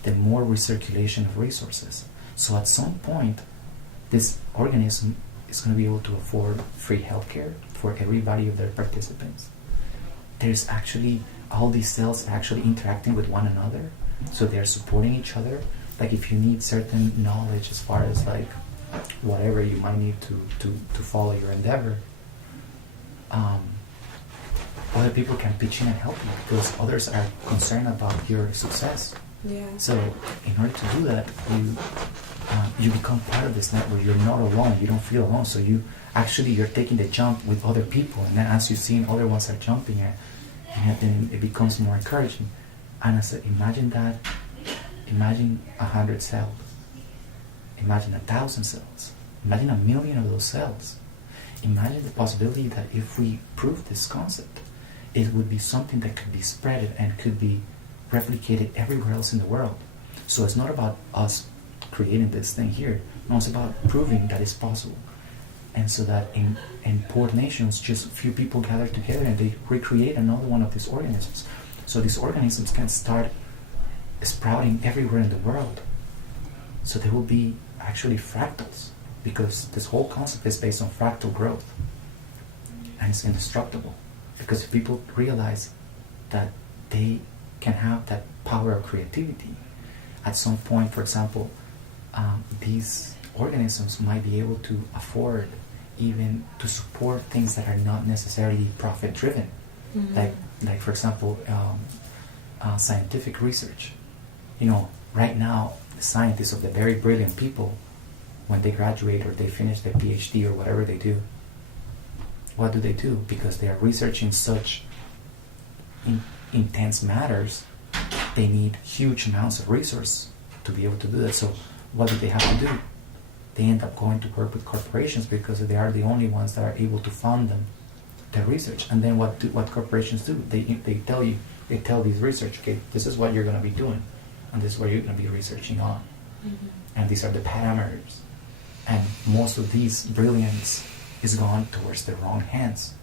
the more recirculation of resources. So at some point, this organism is going to be able to afford free healthcare for everybody of their participants. There's actually all these cells actually interacting with one another, so they're supporting each other. Like if you need certain knowledge as far as like whatever you might need to follow your endeavor, other people can pitch in and help you because others are concerned about your success. Yeah. So in order to do that, you become part of this network. You're not alone. You don't feel alone. So you're taking the jump with other people, and then as you see other ones are jumping, and then it becomes more encouraging. And I said, imagine that. Imagine 100 cells. Imagine 1,000 cells. Imagine 1,000,000 of those cells. Imagine the possibility that if we prove this concept, it would be something that could be spread and could be replicated everywhere else in the world. So it's not about us creating this thing here. No, it's about proving that it's possible. And so that in poor nations, just a few people gather together and they recreate another one of these organisms. So these organisms can start sprouting everywhere in the world. So there will be actually fractals, because this whole concept is based on fractal growth. And it's indestructible. Because if people realize that they can have that power of creativity, at some point, for example, these organisms might be able to afford even to support things that are not necessarily profit driven. Mm-hmm. Like for example, scientific research. Right now, the scientists of the very brilliant people, when they graduate or they finish their PhD or whatever they do, what do they do? Because they are researching such intense matters, they need huge amounts of resource to be able to do that. So what do they have to do? They end up going to work with corporations because they are the only ones that are able to fund them, their research. And then what corporations do? They tell you, they tell these research, okay, this is what you're going to be doing, and this is what you're going to be researching on, and these are the parameters, and most of these brilliance is gone towards the wrong hands.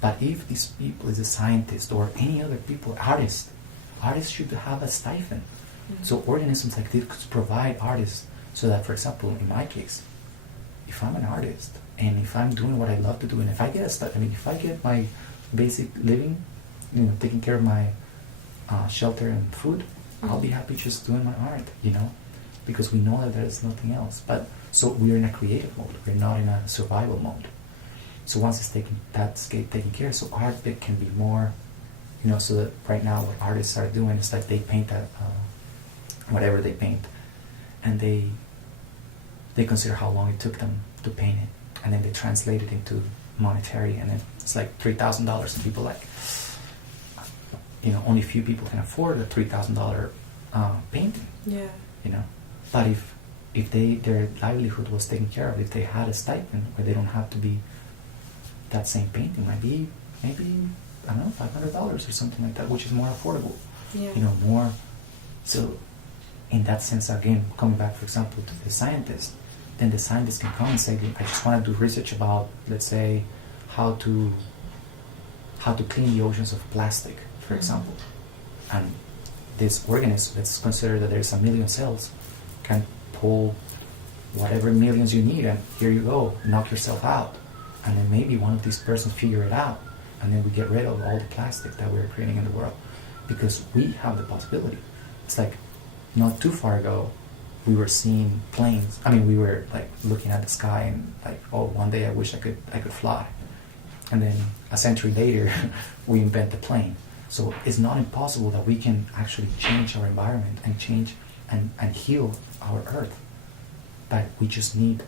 But if these people is a scientist or any other people, artists should have a stipend. So organisms like this could provide artists so that, for example, in my case, if I'm an artist and if I'm doing what I love to do, and if I get if I get my basic living, taking care of my shelter and food, I'll be happy just doing my art, because we know that there's nothing else. But so we're in a creative mode. We're not in a survival mode. So once it's taken care of, so art can be more, so that right now what artists are doing is like they paint whatever they paint, and they consider how long it took them to paint it, and then they translate it into monetary, and then it's like $3,000, and people like, only a few people can afford a $3,000 painting. Yeah. But if their livelihood was taken care of, if they had a stipend where they don't have to be, that same painting might be maybe, I don't know, $500 or something like that, which is more affordable. Yeah. More. So in that sense, again, coming back, for example, to the scientist, then the scientist can come and say, I just want to do research about, let's say, how to clean the oceans of plastic, for example. And this organism, let's consider that there's 1 million cells, can pull whatever millions you need, and here you go, knock yourself out. And then maybe one of these persons figure it out, and then we get rid of all the plastic that we're creating in the world, because we have the possibility. It's like not too far ago, we were seeing planes. We were like looking at the sky and like, oh, one day I wish I could fly. And then a century later, we invent the plane. So it's not impossible that we can actually change our environment and change and heal our Earth. But we just need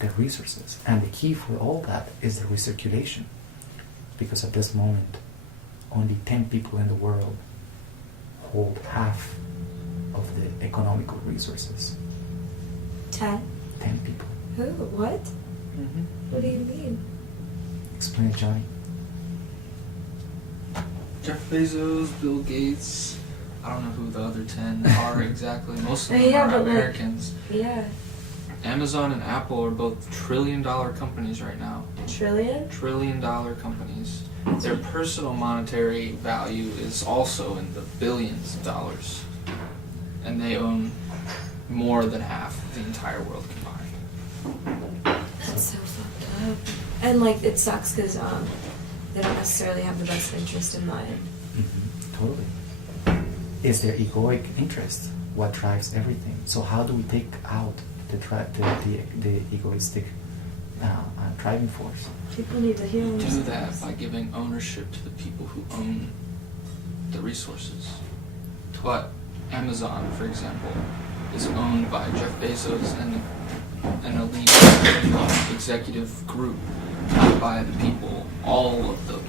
the resources. And the key for all that is the recirculation. Because at this moment, only 10 people in the world hold half of the economical resources. 10? 10 people. Who? What? What do you mean? Explain it, Johnny. Jeff Bezos, Bill Gates, I don't know who the other 10 are exactly. Most of them Yeah, are but Americans. Yeah. Amazon and Apple are both trillion-dollar companies right now. Trillion? Trillion-dollar companies. Their personal monetary value is also in the billions of dollars. And they own more than half of the entire world combined. That's so fucked up. And like, it sucks because they don't necessarily have the best interest in mind. Totally. It's their egoic interest what drives everything. So how do we take out the egoistic driving force? People need to heal You do themselves. that by giving ownership to the people who own the resources. But Amazon, for example, is owned by Jeff Bezos and an elite executive group, not by the people. All of the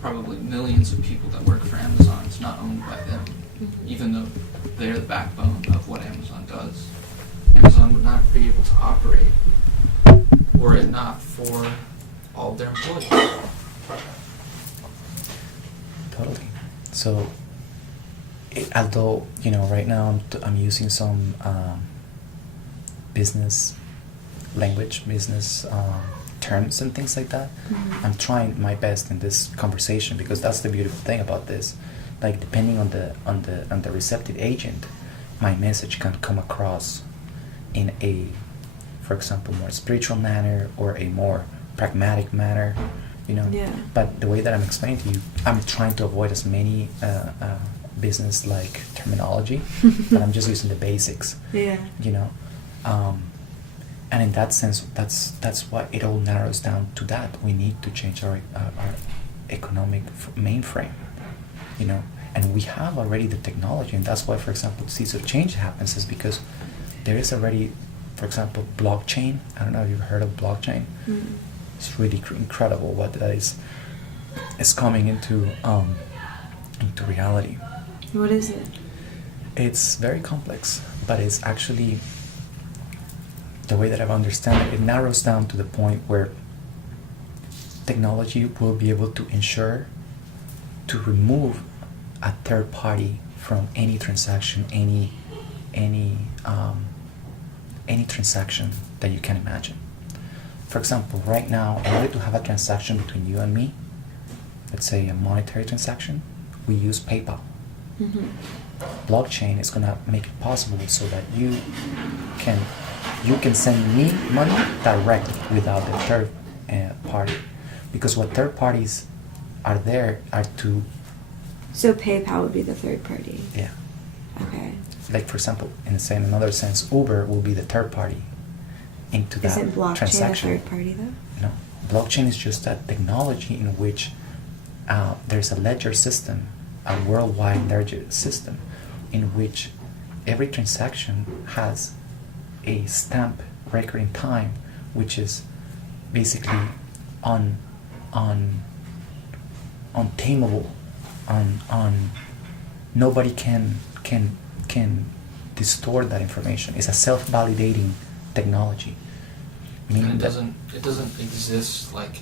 probably millions of people that work for Amazon is not owned by them, even though they're the backbone of what Amazon does. Amazon would not be able to operate were it not for all of their employees. Totally. So, although right now I'm using some business language, business terms and things like that. I'm trying my best in this conversation, because that's the beautiful thing about this. Like, depending on the receptive agent, my message can come across in a, for example, more spiritual manner or a more pragmatic manner, Yeah. But the way that I'm explaining to you, I'm trying to avoid as many business-like terminology, but I'm just using the basics. Yeah. And in that sense, that's why it all narrows down to that. We need to change our economic mainframe, and we have already the technology, and that's why, for example, seeds of change happens, is because there is already, for example, blockchain. I don't know if you've heard of blockchain. It's really incredible what that is. It's coming into reality. What is it? It's very complex, but it's actually, the way that I've understand it, it narrows down to the point where technology will be able to ensure to remove a third party from any transaction, any transaction that you can imagine. For example, right now, in order to have a transaction between you and me, let's say a monetary transaction, we use PayPal. Mm-hmm. Blockchain is gonna make it possible so that you can send me money directly without the third party, because what third parties are there are to. So PayPal would be the third party. Yeah. Okay. Like for example, in another sense, Uber will be the third party into that Isn't blockchain transaction. the third party though? No, blockchain is just a technology in which there's a ledger system, a worldwide ledger system, in which every transaction has a stamp record in time, which is basically untamable. Nobody can distort that information. It's a self-validating technology. And it doesn't exist like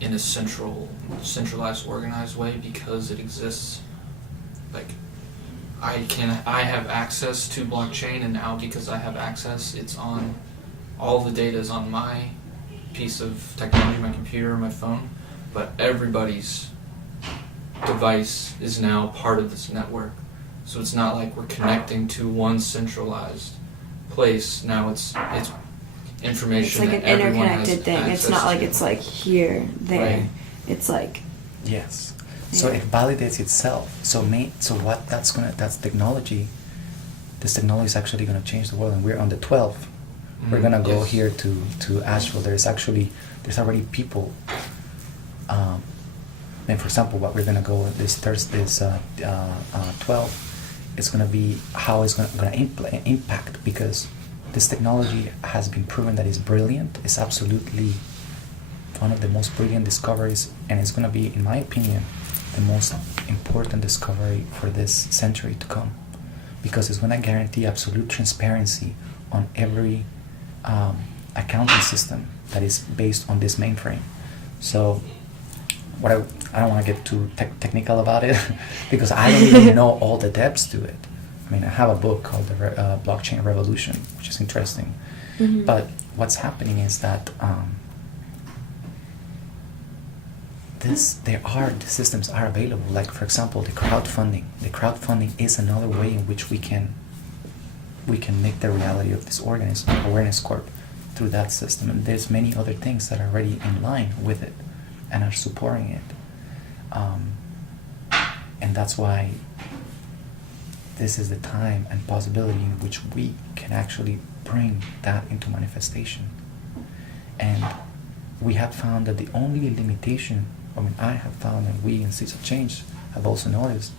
in a centralized, organized way, because it exists like I have access to blockchain, and now because I have access, it's on all the data is on my piece of technology, my computer, my phone, but everybody's device is now part of this network. So it's not like we're connecting to one centralized place. Now it's information. It's like that an everyone interconnected has thing. It's access not like to. it's like here, there. Right. It's like. Yes. So Yeah. it validates itself. So what that's technology. This technology is actually gonna change the world, and we're on the 12th. We're gonna go Yes. here to Asheville. There's already people. And for example, what we're gonna go this Thursday is 12. It's gonna be how it's gonna impact, because this technology has been proven that it's brilliant. It's absolutely one of the most brilliant discoveries, and it's gonna be, in my opinion, the most important discovery for this century to come, because it's gonna guarantee absolute transparency on every accounting system that is based on this mainframe. So I don't want to get too technical about it because I don't even know all the depths to it. I mean, I have a book called The Blockchain Revolution, which is interesting. Mm-hmm. But what's happening is that the systems are available. Like, for example, the crowdfunding. The crowdfunding is another way in which we can make the reality of this organism, Awareness Corp, through that system. And there's many other things that are already in line with it and are supporting it. And that's why this is the time and possibility in which we can actually bring that into manifestation. And we have found that the only limitation, I have found, and we in Seeds of Change have also noticed,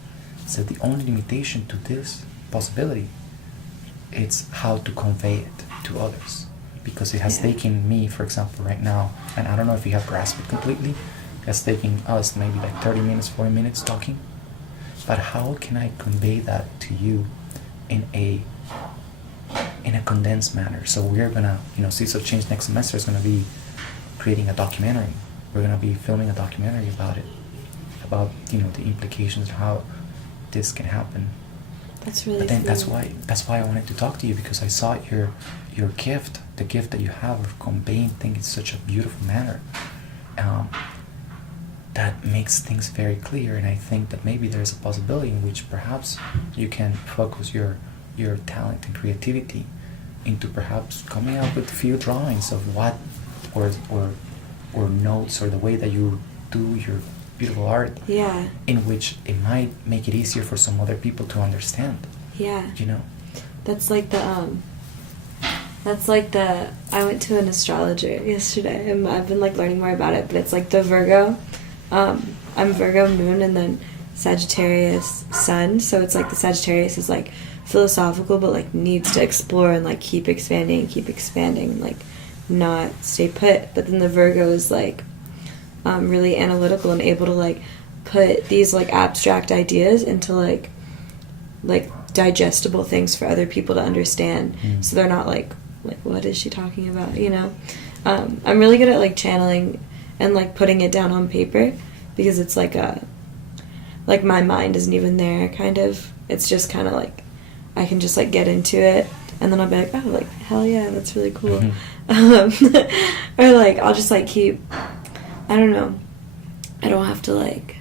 is that the only limitation to this possibility, it's how to convey it to others. Because it has taken me, for example, right now, and I don't know if you have grasped it completely, it's taking us maybe like 30 minutes, 40 minutes talking. But how can I convey that to you in a condensed manner? So we're gonna, Seeds of Change next semester is gonna be creating a documentary. We're gonna be filming a documentary about it, about the implications of how this can happen. That's really. But then cool. that's why I wanted to talk to you, because I saw your gift, the gift that you have of conveying things in such a beautiful manner. That makes things very clear, and I think that maybe there's a possibility in which perhaps you can focus your talent and creativity into perhaps coming up with a few drawings of what or notes, or the way that you do your beautiful art. Yeah. In which it might make it easier for some other people to understand. Yeah. That's like the I went to an astrologer yesterday, and I've been learning more about it, but it's like the Virgo. I'm Virgo moon and then Sagittarius sun, so it's like the Sagittarius is philosophical, but needs to explore and keep expanding and not stay put. But then the Virgo is really analytical and able to put these abstract ideas into digestible things for other people to understand. So they're not what is she talking about, I'm really good at channeling and putting it down on paper, because it's like my mind isn't even there, kind of. It's just kind of like I can just like get into it, and then I'll be like, oh, like hell yeah, that's really cool. Or like I'll just like keep, I don't know, I don't have to like,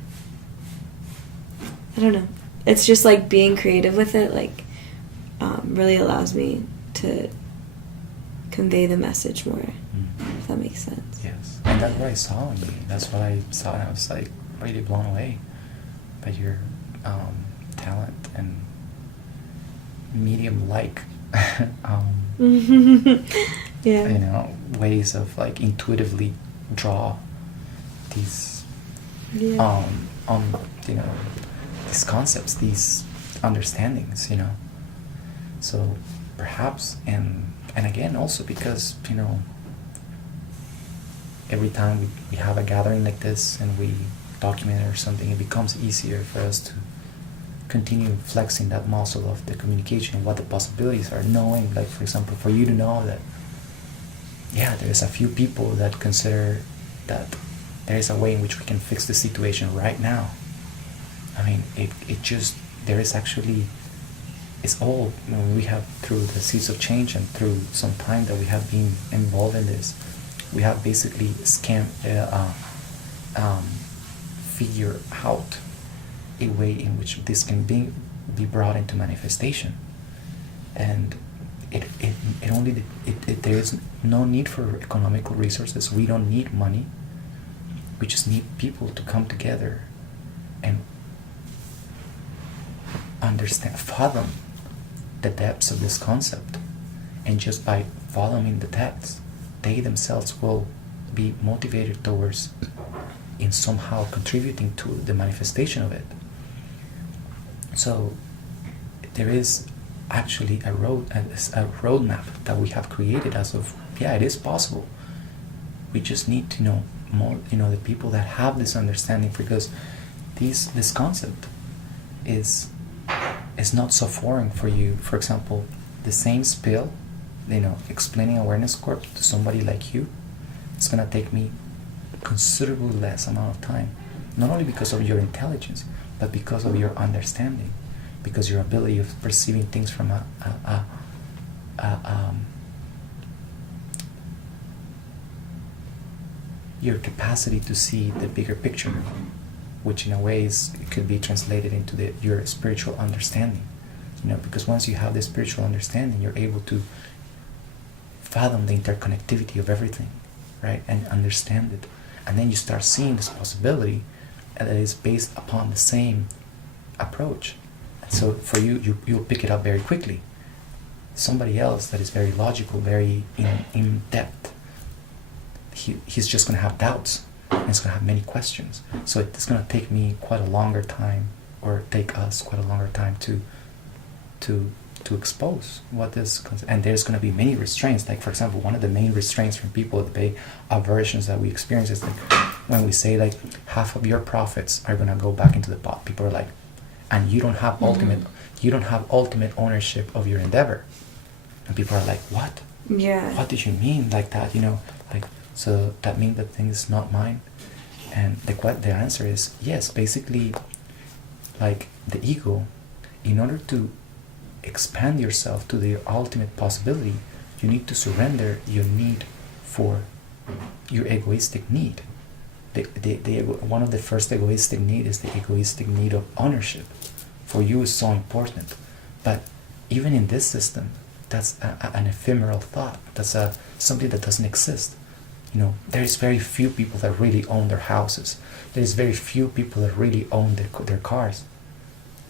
I don't know, it's just like being creative with it like really allows me to convey the message more, if that makes sense. Yes, and that's what I saw in you. That's what I saw, and I was like really blown away by your talent and medium-like Yeah. you know, ways of like intuitively draw these Yeah. you know, these concepts, these understandings, you know. So perhaps, and again also because, you know, every time we have a gathering like this and we document it or something, it becomes easier for us to continue flexing that muscle of the communication, what the possibilities are, knowing, like for example, for you to know that, yeah, there's a few people that consider that there is a way in which we can fix the situation right now. I mean, it just, there is actually, it's all, you know, we have, through the seeds of change and through some time that we have been involved in this, we have basically figure out a way in which this can be brought into manifestation. And there is no need for economical resources. We don't need money. We just need people to come together and understand, fathom the depths of this concept. And just by following the depths, they themselves will be motivated towards in somehow contributing to the manifestation of it. So there is actually a roadmap that we have created as of, yeah, it is possible. We just need to know more, you know, the people that have this understanding, because this concept is not so foreign for you. For example, the same spill, you know, explaining awareness corp to somebody like you, it's gonna take me considerably less amount of time, not only because of your intelligence, but because of your understanding, because your ability of perceiving things from your capacity to see the bigger picture, which in a way could be translated into your spiritual understanding. You know, because once you have the spiritual understanding, you're able to fathom the interconnectivity of everything, right, and understand it, and then you start seeing this possibility that is based upon the same approach. And so for you'll pick it up very quickly. Somebody else that is very logical, very in depth, he's just going to have doubts, and it's going to have many questions. So it's going to take me quite a longer time, or take us quite a longer time to expose what this, and there's going to be many restraints. Like for example, one of the main restraints from people, the big aversions that we experience is like when we say like half of your profits are going to go back into the pot. People are like, and you don't have ultimate ownership of your endeavor. And people are like, what? Yeah. What did you mean like that? You know, like, so that means that thing is not mine? And the answer is yes. Basically, like the ego, in order to expand yourself to the ultimate possibility, you need to surrender your need for your egoistic need. One of the first egoistic need is the egoistic need of ownership. For you is so important, but even in this system, that's an ephemeral thought. That's something that doesn't exist. You know, there is very few people that really own their houses. There is very few people that really own their cars.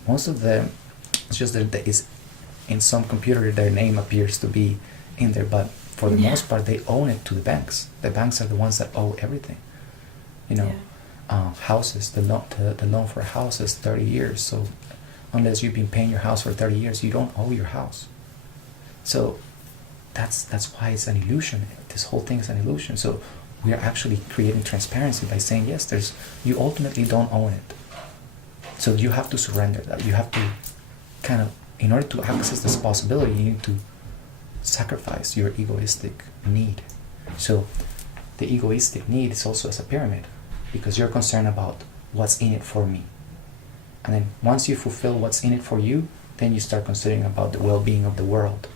Most of them, it's just that there is, in some computer their name appears to be in there, but for the most part they own it to the banks. The banks are the ones that owe everything. You know, houses, the loan for a house is 30 years. So unless you've been paying your house for 30 years, you don't owe your house. So that's why it's an illusion. This whole thing is an illusion. So we are actually creating transparency by saying, yes, you ultimately don't own it. So you have to surrender that. You have to kind of, in order to access this possibility, you need to sacrifice your egoistic need. So the egoistic need is also as a pyramid, because you're concerned about what's in it for me. And then once you fulfill what's in it for you, then you start considering about the well-being of the world,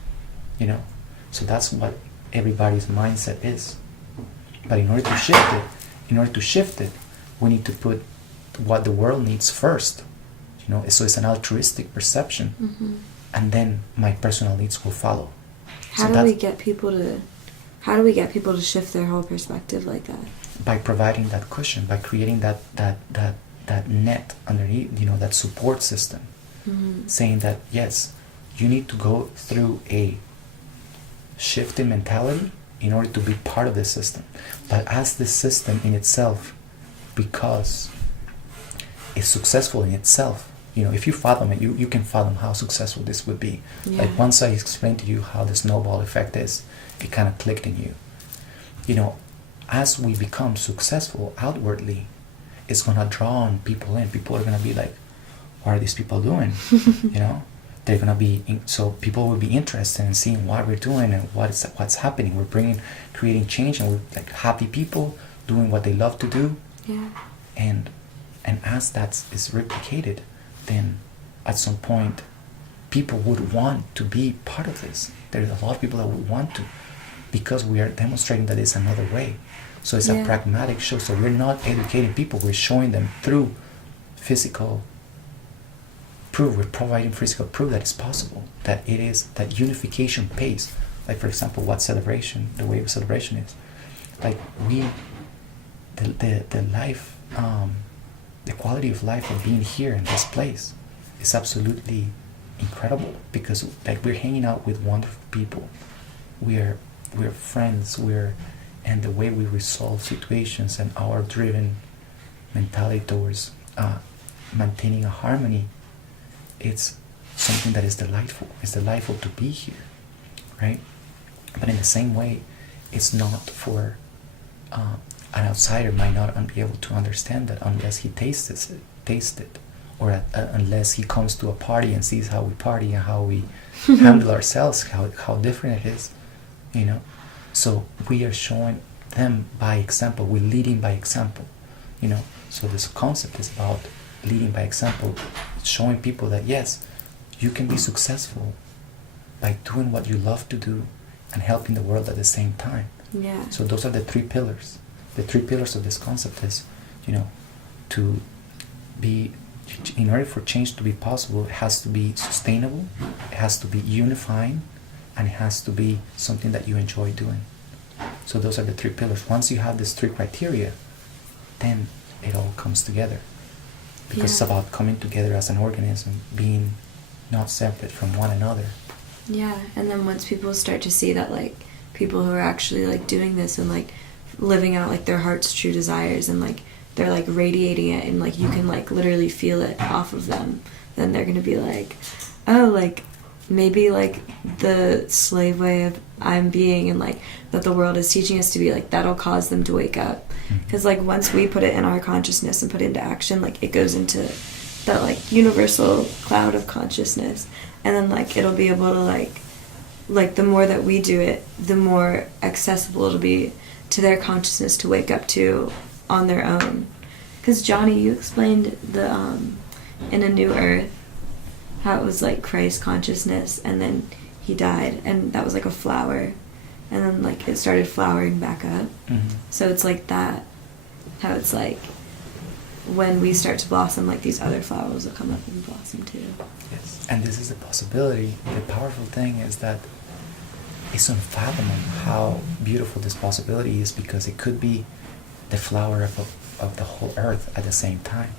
you know. So that's what everybody's mindset is. But in order to shift it, we need to put what the world needs first, you know. So it's an altruistic perception, Mm-hmm. and then my personal needs will follow. How do we get people to shift their whole perspective like that? By providing that cushion, by creating that net underneath, you know, that support system. Mm-hmm. Saying that yes, you need to go through a shift in mentality in order to be part of the system. But as the system in itself, because it's successful in itself, you know, if you fathom it, you can fathom how successful this would be. Yeah. Like once I explained to you how the snowball effect is, it kind of clicked in you. You know, as we become successful outwardly, it's gonna draw on people in. People are gonna be like, what are these people doing? You know, they're gonna be so people will be interested in seeing what we're doing and what's happening. We're creating change, and we're like happy people doing what they love to do. Yeah. And as that is replicated, then at some point people would want to be part of this. There's a lot of people that would want to, because we are demonstrating that it's another way. So it's a pragmatic show. So we're not educating people, we're showing them through physical proof. We're providing physical proof that it's possible, that it is, that unification pays. Like for example, what celebration, the way of celebration is. Like the life, the quality of life of being here in this place is absolutely incredible, because like we're hanging out with wonderful people. We're friends, and the way we resolve situations and our driven mentality towards maintaining a harmony, it's something that is delightful. It's delightful to be here, right? But in the same way, it's not for an outsider might not be able to understand that unless he tastes it, or unless he comes to a party and sees how we party and how we handle ourselves, how different it is, you know. So we are showing them by example. We're leading by example, you know. So this concept is about leading by example, showing people that yes, you can be successful by doing what you love to do and helping the world at the same time. Yeah. So those are the three pillars. The three pillars of this concept is, you know, to be, in order for change to be possible, it has to be sustainable, it has to be unifying, and it has to be something that you enjoy doing. So those are the three pillars. Once you have these three criteria, then it all comes together. Because it's about coming together as an organism, being not separate from one another. Yeah, and then once people start to see that, like, people who are actually, like, doing this and, like, living out, like, their heart's true desires and, like, they're, like, radiating it and, like, you can, like, literally feel it off of them, then they're gonna be like, oh, like, maybe, like, the slave way of I'm being and, like, that the world is teaching us to be, like, that'll cause them to wake up. Because, like, once we put it in our consciousness and put it into action, like, it goes into that, like, universal cloud of consciousness. And then, like, it'll be able to, like, the more that we do it, the more accessible it'll be to their consciousness to wake up to on their own. Because, Johnny, you explained the, in A New Earth, how it was, like, Christ consciousness, and then he died, and that was, like, a flower. And then, like, it started flowering back up. Mm-hmm. So it's like that, how it's like when we start to blossom, like these other flowers will come up and blossom too. Yes, and this is a possibility. The powerful thing is that it's unfathomable how beautiful this possibility is, because it could be the flower of the whole earth at the same time.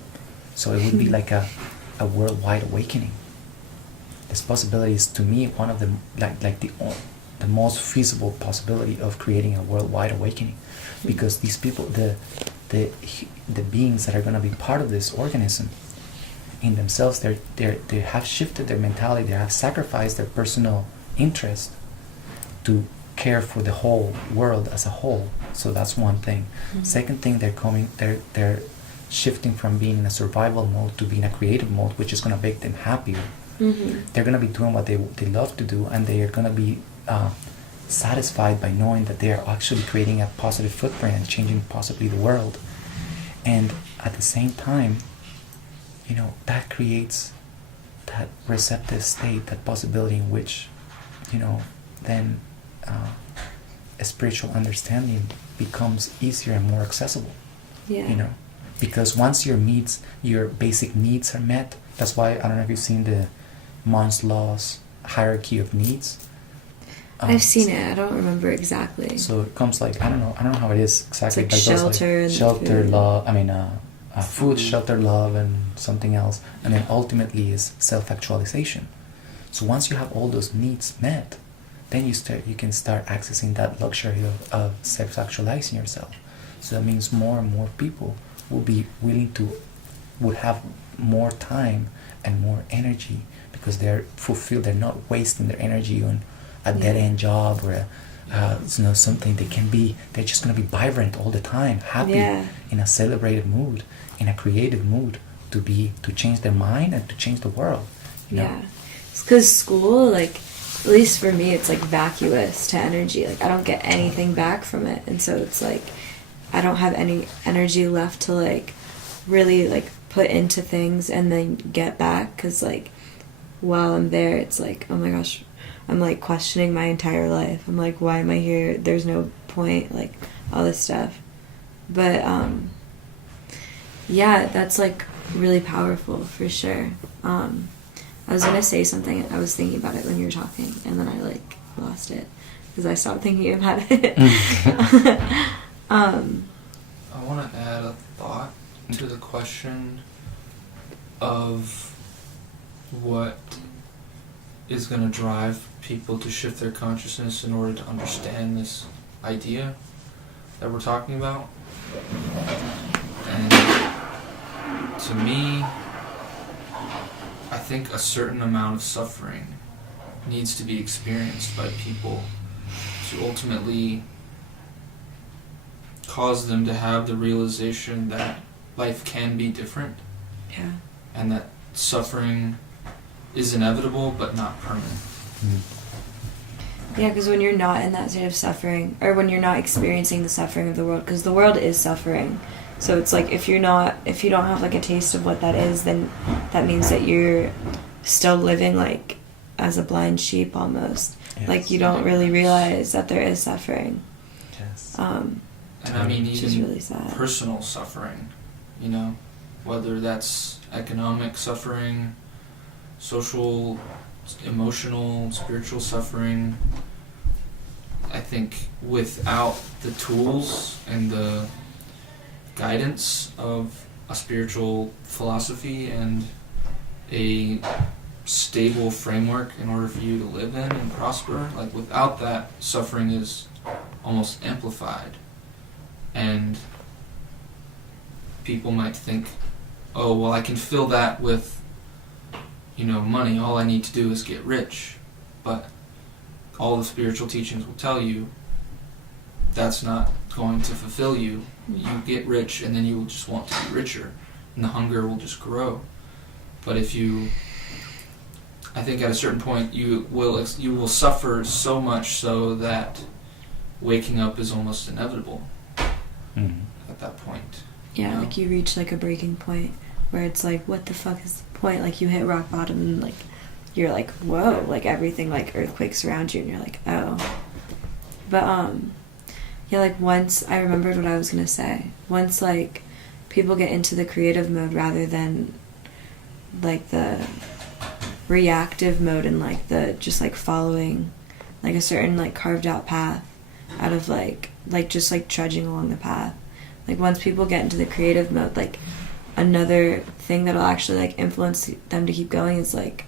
So it would be like a worldwide awakening. This possibility is, to me, one of the the most feasible possibility of creating a worldwide awakening, because these people, the beings that are going to be part of this organism, in themselves, they have shifted their mentality. They have sacrificed their personal interest to care for the whole world as a whole. So that's one thing. Mm-hmm. Second thing, they're shifting from being in a survival mode to being a creative mode, which is going to make them happier. Mm-hmm. They're going to be doing what they love to do, and they are going to be satisfied by knowing that they are actually creating a positive footprint and changing possibly the world. And at the same time, that creates that receptive state, that possibility in which, then a spiritual understanding becomes easier and more accessible. Yeah. Because once your basic needs are met, that's why, I don't know if you've seen the Maslow's hierarchy of needs. I've seen it. I don't remember exactly. So it comes like, I don't know how it is exactly. It's like shelter and shelter, food. love. Food, shelter, love, and something else, and then ultimately is self-actualization. So once you have all those needs met, then you can start accessing that luxury of self-actualizing yourself. So that means more and more people would have more time and more energy because they're fulfilled. They're not wasting their energy on a dead-end job or something. They're just going to be vibrant all the time, happy, in a celebrated mood, in a creative mood, to change their mind and to change the world. Yeah, it's because school, like, at least for me, it's like vacuous to energy. Like, I don't get anything back from it, and so it's like I don't have any energy left to like really like put into things and then get back. Because like while I'm there, it's like, oh my gosh, I'm like questioning my entire life. I'm like, why am I here? There's no point, like all this stuff. But yeah, that's like really powerful for sure. I was gonna say something. I was thinking about it when you were talking, and then I like lost it because I stopped thinking about it. I want to add a thought to the question of what is going to drive people to shift their consciousness in order to understand this idea that we're talking about. And to me, I think a certain amount of suffering needs to be experienced by people to ultimately cause them to have the realization that life can be different. Yeah. And that suffering is inevitable but not permanent. Yeah, because when you're not in that state of suffering, or when you're not experiencing the suffering of the world, because the world is suffering, so it's like if you don't have like a taste of what that is, then that means that you're still living like as a blind sheep almost. Yes. Like you don't really realize that there is suffering. Yes. And I mean, which is even really sad. personal suffering, whether that's economic suffering, social, emotional, spiritual suffering. I think without the tools and the guidance of a spiritual philosophy and a stable framework in order for you to live in and prosper, like without that, suffering is almost amplified. And people might think, oh, well, I can fill that with money. All I need to do is get rich. But all the spiritual teachings will tell you that's not going to fulfill you. You get rich and then you will just want to be richer, and the hunger will just grow. But I think at a certain point you will suffer so much so that waking up is almost inevitable. At that point. Yeah, like you reach like a breaking point where it's like, what the fuck is the point? Like you hit rock bottom and like you're like, whoa, like everything, like earthquakes around you, and you're like, oh. But yeah, like once I remembered what I was gonna say. Once like people get into the creative mode rather than like the reactive mode and like the just like following like a certain like carved out path out of like just like trudging along the path. Like once people get into the creative mode, like another thing that'll actually like influence them to keep going is like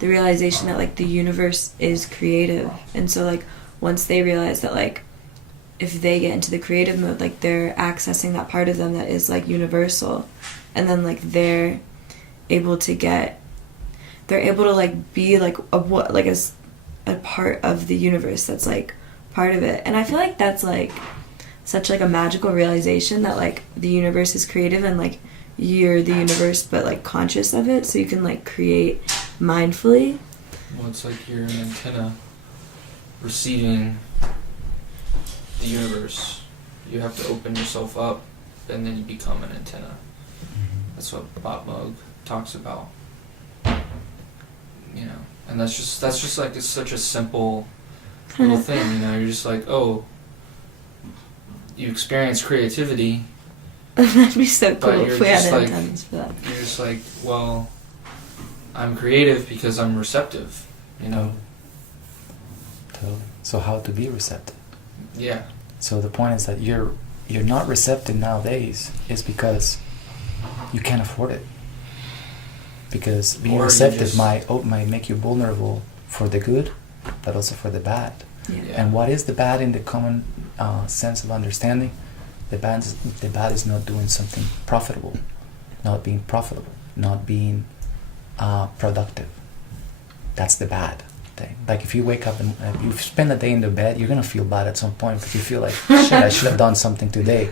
the realization that like the universe is creative. And so like once they realize that like if they get into the creative mode, like they're accessing that part of them that is like universal, and then like they're able to like be like a part of the universe that's like part of it. And I feel like that's like such like a magical realization that like the universe is creative and like you're the universe but like conscious of it, so you can like create mindfully. Well, it's like you're an antenna receiving the universe. You have to open yourself up and then you become an antenna. That's what Bob Moog talks about. You know, and that's just like it's such a simple little thing. You know, you're just like, oh, you experience creativity. That'd be so cool But if we had just like- antennas for that. You're just like, well, I'm creative because I'm receptive. You know. Totally. So how to be receptive? Yeah. So the point is that you're not receptive nowadays is because you can't afford it. Because being Or you receptive just- might make you vulnerable for the good, but also for the bad. Yeah. Yeah. And what is the bad in the common sense of understanding? The bad is not doing something profitable, not being profitable, not being productive. That's the bad thing. Like if you wake up and you spend a day in the bed, you're gonna feel bad at some point because you feel like shit. I should have done something today,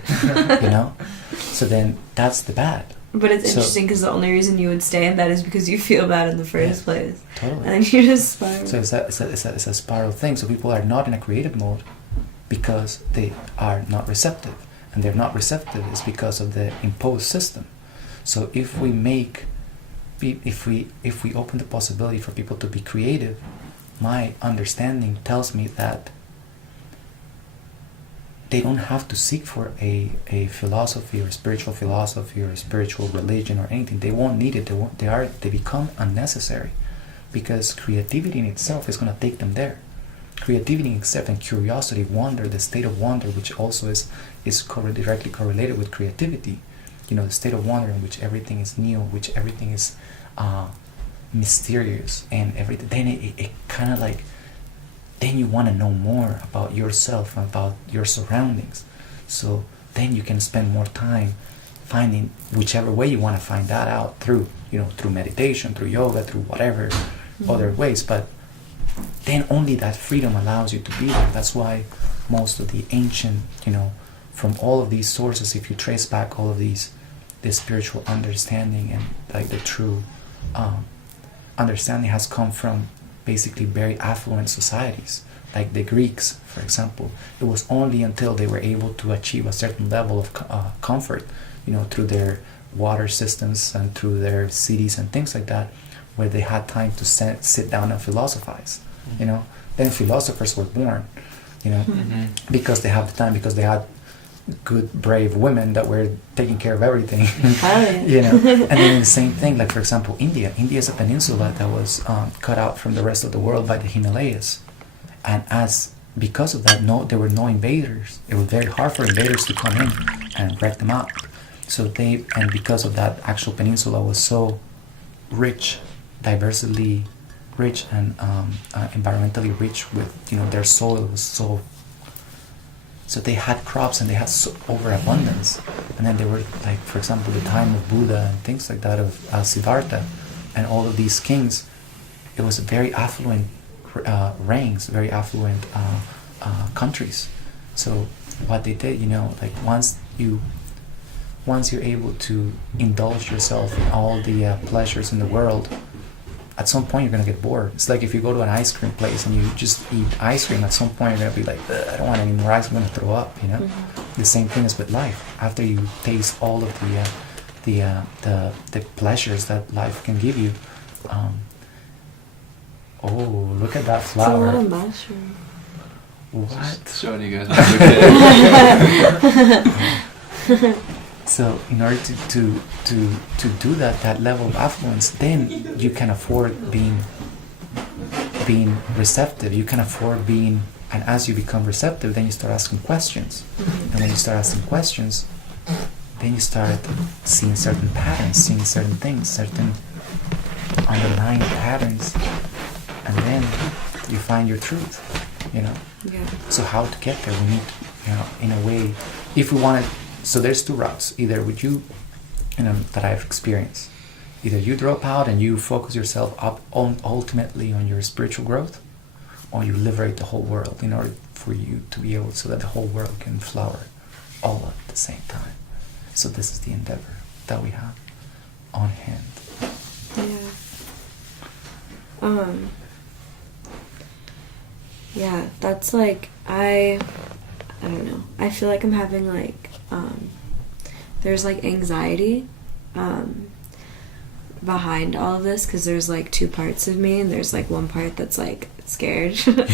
you know. So then that's the bad. But it's So- interesting because the only reason you would stay in bed is because you feel bad in the first Yeah, place. Totally. And then you just spiral. So it's a spiral thing. So people are not in a creative mode because they are not receptive, and they're not receptive is because of the imposed system. So if we open the possibility for people to be creative, my understanding tells me that they don't have to seek for a philosophy or spiritual philosophy or spiritual religion or anything. They won't need it. They become unnecessary, because creativity in itself is going to take them there. Creativity in itself and curiosity, wonder, the state of wonder, which also is directly correlated with creativity. You know, the state of wonder in which everything is new, which everything is mysterious and everything. Then it kind of like, then you want to know more about yourself and about your surroundings. So then you can spend more time finding whichever way you want to find that out through meditation, through yoga, through whatever other ways. But then only that freedom allows you to be there. That's why most of the ancient, from all of these sources, if you trace back all of this spiritual understanding and like the true understanding has come from basically very affluent societies, like the Greeks, for example. It was only until they were able to achieve a certain level of comfort, through their water systems and through their cities and things like that, where they had time to sit down and philosophize. Then philosophers were born, because they had the time, because they had good, brave women that were taking care of everything. And then the same thing, like for example, India is a peninsula that was cut out from the rest of the world by the Himalayas, and because of that, there were no invaders. It was very hard for invaders to come in and wreck them out. And because of that, actual peninsula was so rich, diversely rich, and environmentally rich with, their soil was so they had crops and they had overabundance. And then they were, like, for example, the time of Buddha and things like that, of Siddhartha and all of these kings, it was very affluent reigns, very affluent countries. So what they did, like once you're able to indulge yourself in all the pleasures in the world, at some point you're going to get bored. It's like if you go to an ice cream place and you just eat ice cream, at some point you're going to be like, I don't want any more ice cream, I'm going to throw up, Mm-hmm. The same thing is with life. After you taste all of the pleasures that life can give you, oh, look at that It's a flower. lot of mushroom. What? Just showing you guys what we So in order to do that level of affluence, then you can afford being receptive. You can afford being, and as you become receptive, then you start asking questions. Mm-hmm. And when you start asking questions, then you start seeing certain patterns, seeing certain things, certain underlying patterns, and then you find your truth. Yeah. So how to get there? We need, in a way, if we want to. So there's two routes. Either with you, that I've experienced. Either you drop out and you focus yourself up ultimately on your spiritual growth, or you liberate the whole world in order for you to be able, so that the whole world can flower all at the same time. So this is the endeavor that we have on hand. Yeah. Yeah, that's like, I don't know. I feel like I'm having like, there's like anxiety, behind all of this, because there's like two parts of me, and there's like one part that's like scared and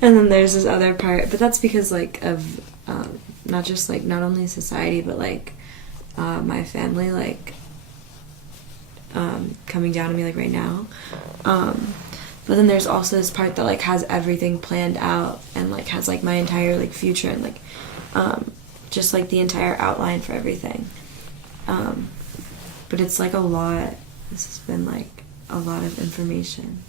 then there's this other part, but that's because like of not just like not only society but like my family like coming down on me like right now, but then there's also this part that like has everything planned out and like has like my entire like future and like just like the entire outline for everything, but it's like a lot. This has been like a lot of information.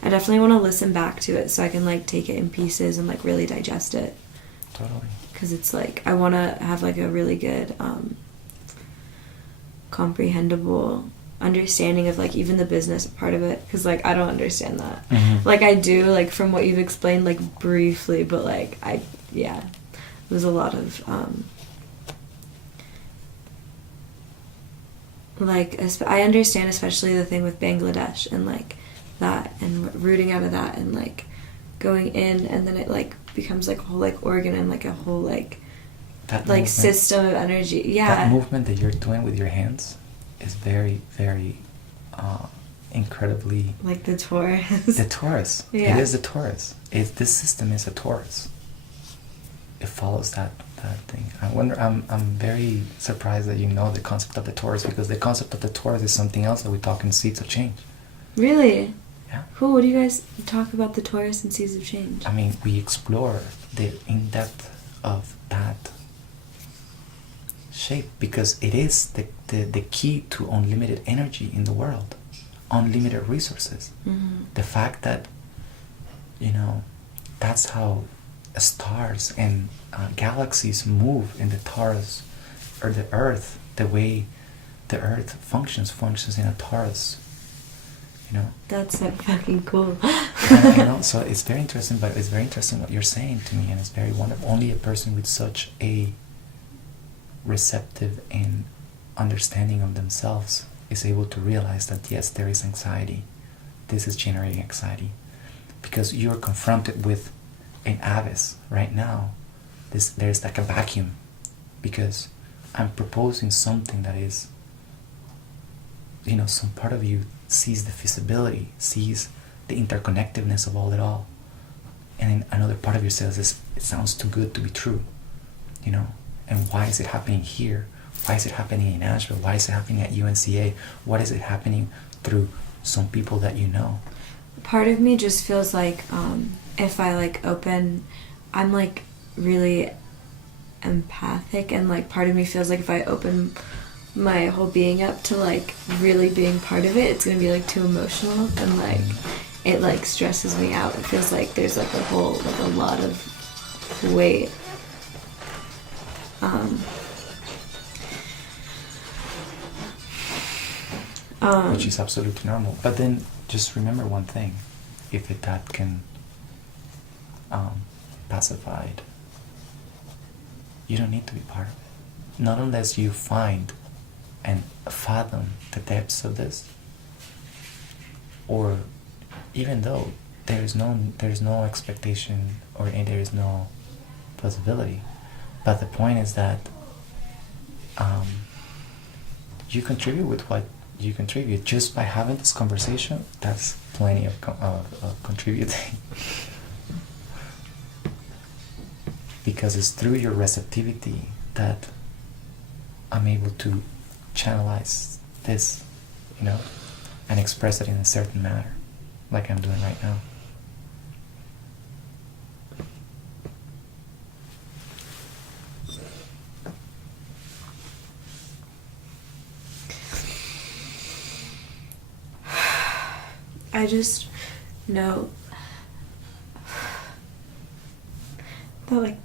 I definitely want to listen back to it so I can like take it in pieces and like really digest it. Totally. Because it's like I want to have like a really good comprehensible understanding of like even the business part of it, because like I don't understand that. Mm-hmm. Like I do, like from what you've explained like briefly, but like there's a lot of like I understand especially the thing with Bangladesh and like that and rooting out of that and like going in, and then it like becomes like a whole like organ and like a whole like that like movement, system of energy. that movement that you're doing with your hands is very, very incredibly like the Taurus. The Taurus. Yeah. It is the Taurus. This system is a Taurus. It follows that thing. I wonder. I'm very surprised that you know the concept of the Taurus, because the concept of the Taurus is something else that we talk in Seeds of Change. Really? Yeah. Cool. What do you guys talk about the Taurus and Seeds of Change? I mean, we explore the in-depth of that shape, because it is the key to unlimited energy in the world, unlimited resources. Mm-hmm. The fact that, that's how stars and galaxies move in the Taurus, or the Earth, the way the Earth functions in a Taurus. That's so fucking cool. So it's very interesting, but it's very interesting what you're saying to me, and it's very wonderful. Only a person with such a receptive and understanding of themselves is able to realize that yes, there is anxiety. This is generating anxiety, because you're confronted with an abyss right now. There's like a vacuum, because I'm proposing something that is, some part of you sees the feasibility, sees the interconnectedness of all it all, and then another part of you says it sounds too good to be true, and why is it happening here? Why is it happening in Nashville? Why is it happening at UNCA? What is it happening through some people that you know? Part of me just feels like if I like open, I'm like really empathic, and like part of me feels like if I open my whole being up to like really being part of it, it's gonna be like too emotional, and like it like stresses me out. It feels like there's like a whole like a lot of weight. Which is absolutely normal. But then just remember one thing: if that can pacified, you don't need to be part of it. Not unless you find and fathom the depths of this, or even though there's no expectation, or there is no possibility, but the point is that you contribute with what you contribute. Just by having this conversation, that's plenty of contributing. Because it's through your receptivity that I'm able to channelize this, and express it in a certain manner, like I'm doing right now. I just know that like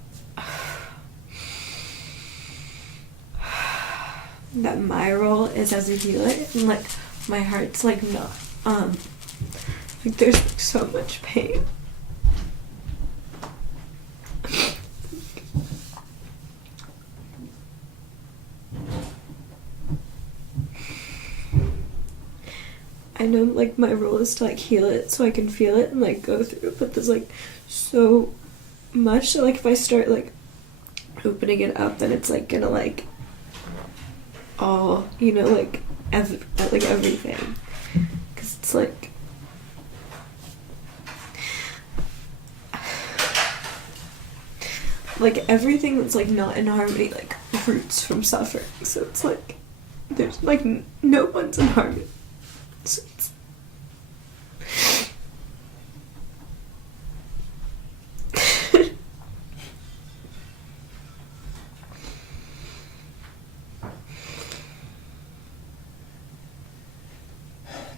that my role is as a healer, and like my heart's like not like there's like so much pain. I know like my role is to like heal it so I can feel it and like go through, but there's like so much that like if I start like opening it up, then it's like gonna like all like everything, because it's like everything that's like not in harmony like roots from suffering. So it's like there's like no one's in harmony. So it's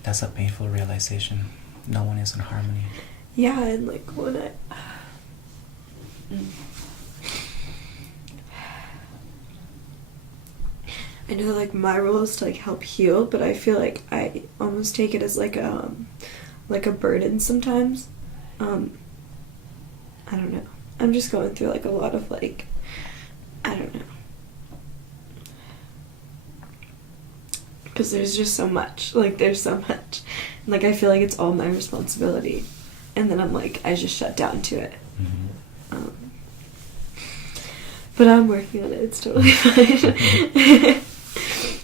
That's a painful realization. No one is in harmony. yeah, and like when I know like my role is to like help heal, but I feel like I almost take it as like a burden sometimes. I don't know. I'm just going through like a lot of like, I don't know. Because there's just so much. Like there's so much. Like I feel like it's all my responsibility. And then I'm like, I just shut down to it. Mm-hmm. But I'm working on it. It's totally fine.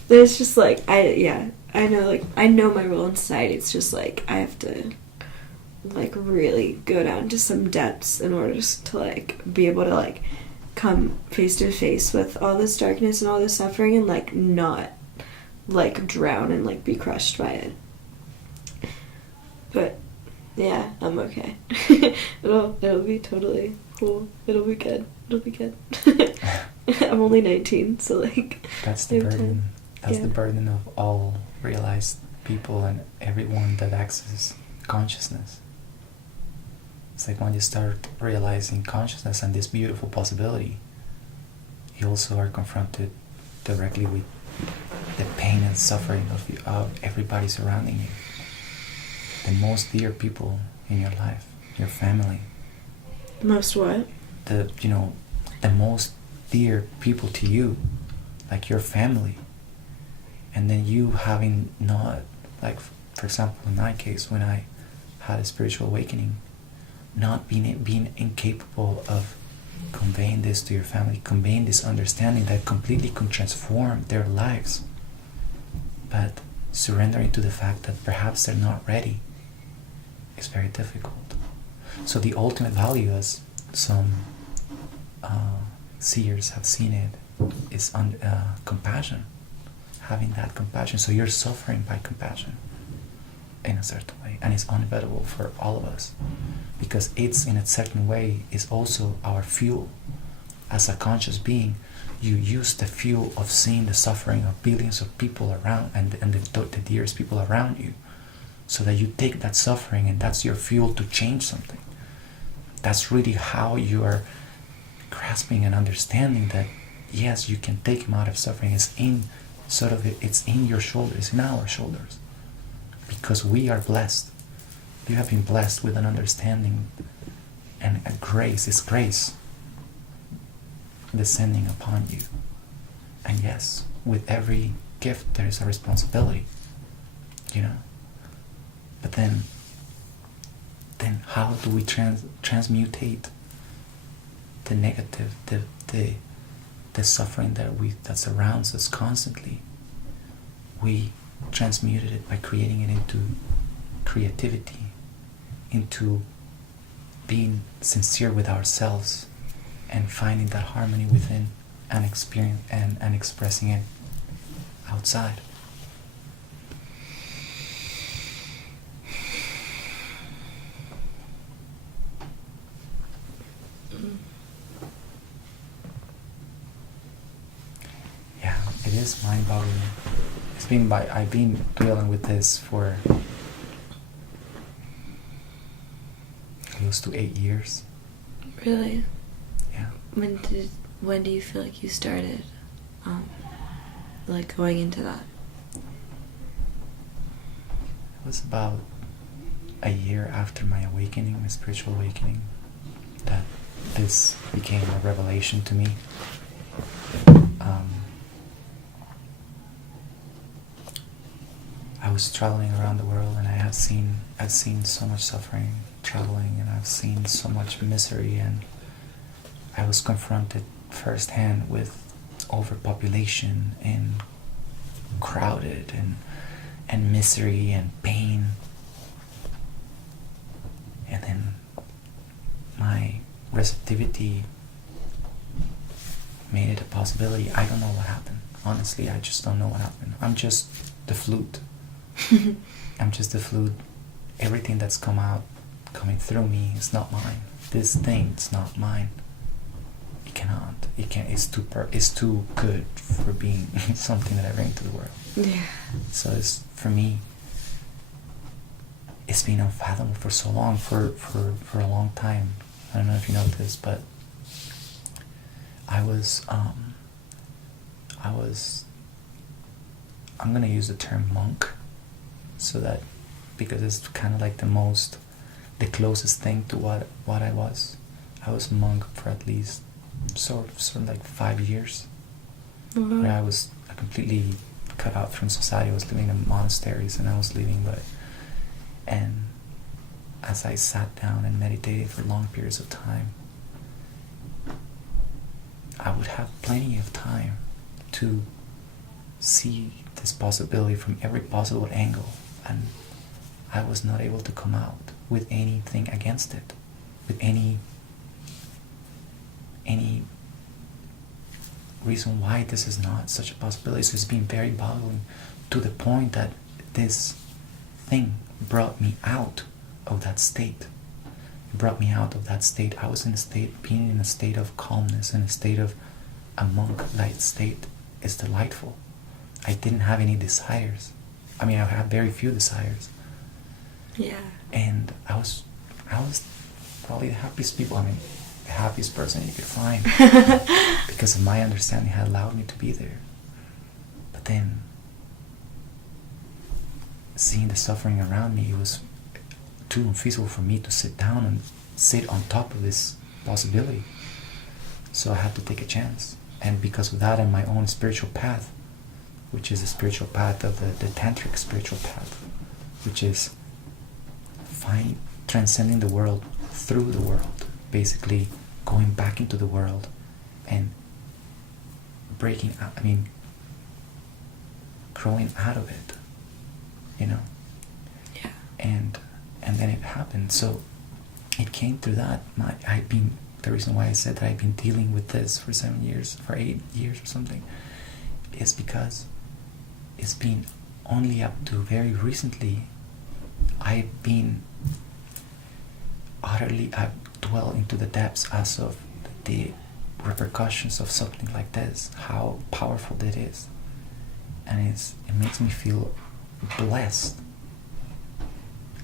There's just like I know my role in society. It's just like I have to like really go down to some depths in order to like be able to like come face to face with all this darkness and all this suffering and like not like drown and like be crushed by it. But yeah, I'm okay. it'll be totally cool. It'll be good. I'm only 19, so like that's the burden. That's the burden of all realized people and everyone that accesses consciousness. It's like when you start realizing consciousness and this beautiful possibility, you also are confronted directly with the pain and suffering of everybody surrounding you. The most dear people in your life, your family. Most what? The most dear people to you, like your family. And then you having not, like for example in my case, when I had a spiritual awakening, not being incapable of conveying this to your family, conveying this understanding that completely can transform their lives, but surrendering to the fact that perhaps they're not ready is very difficult. So the ultimate value, as some seers have seen it, is compassion. Having that compassion. So you're suffering by compassion in a certain way, and it's unavoidable for all of us, because it's in a certain way is also our fuel. As a conscious being, you use the fuel of seeing the suffering of billions of people around and the dearest people around you, so that you take that suffering and that's your fuel to change something. That's really how you are grasping and understanding that yes, you can take him out of suffering. It's in your shoulders, in our shoulders, because we are blessed. You have been blessed with an understanding and a grace. It's grace descending upon you. And yes, with every gift there is a responsibility, But then how do we transmutate the negative, the suffering that surrounds us constantly? We transmuted it by creating it into creativity, into being sincere with ourselves and finding that harmony within and experience and expressing it outside. Yeah, it is mind-boggling. I've been dealing with this for close to 8 years. Really? Yeah. When do you feel like you started like going into that? It was about a year after my awakening, my spiritual awakening, that this became a revelation to me. I was traveling around the world, and I've seen so much suffering traveling, and I've seen so much misery, and I was confronted firsthand with overpopulation in crowded and misery and pain. And then my receptivity made it a possibility. I don't know what happened. Honestly, I just don't know what happened. I'm just the flute. I'm just the flute. Everything that's coming through me is not mine. This thing is not mine. It cannot. It can't. It's too good for being something that I bring to the world. Yeah. So it's, for me, it's been unfathomable for so long, for a long time. I don't know if you know this, but I'm gonna use the term monk, so that, because it's kind of like the closest thing to what I was. I was a monk for at least sort of like 5 years, where I was completely cut out from society. I was living in monasteries, and I was living and as I sat down and meditated for long periods of time, I would have plenty of time to see this possibility from every possible angle, and I was not able to come out with anything against it, with any reason why this is not such a possibility. So it's been very boggling, to the point that this thing brought me out of that state. It brought me out of that state. I was being in a state of calmness, in a state of a monk-like state is delightful. I didn't have any desires. I mean, I had very few desires. Yeah. And I was probably the happiest the happiest person you could find, because of my understanding had allowed me to be there. But then, seeing the suffering around me, it was too unfeasible for me to sit down and sit on top of this possibility. So I had to take a chance. And because of that, and my own spiritual path, which is the spiritual path of the tantric spiritual path, which is transcending the world through the world, basically going back into the world and breaking out, growing out of it, Yeah. And then it happened. So it came through that. The reason why I said that I've been dealing with this for 7 years, for 8 years or something, is because it's been only up to very recently I've dwelled into the depths as of the repercussions of something like this, how powerful it is. And it makes me feel blessed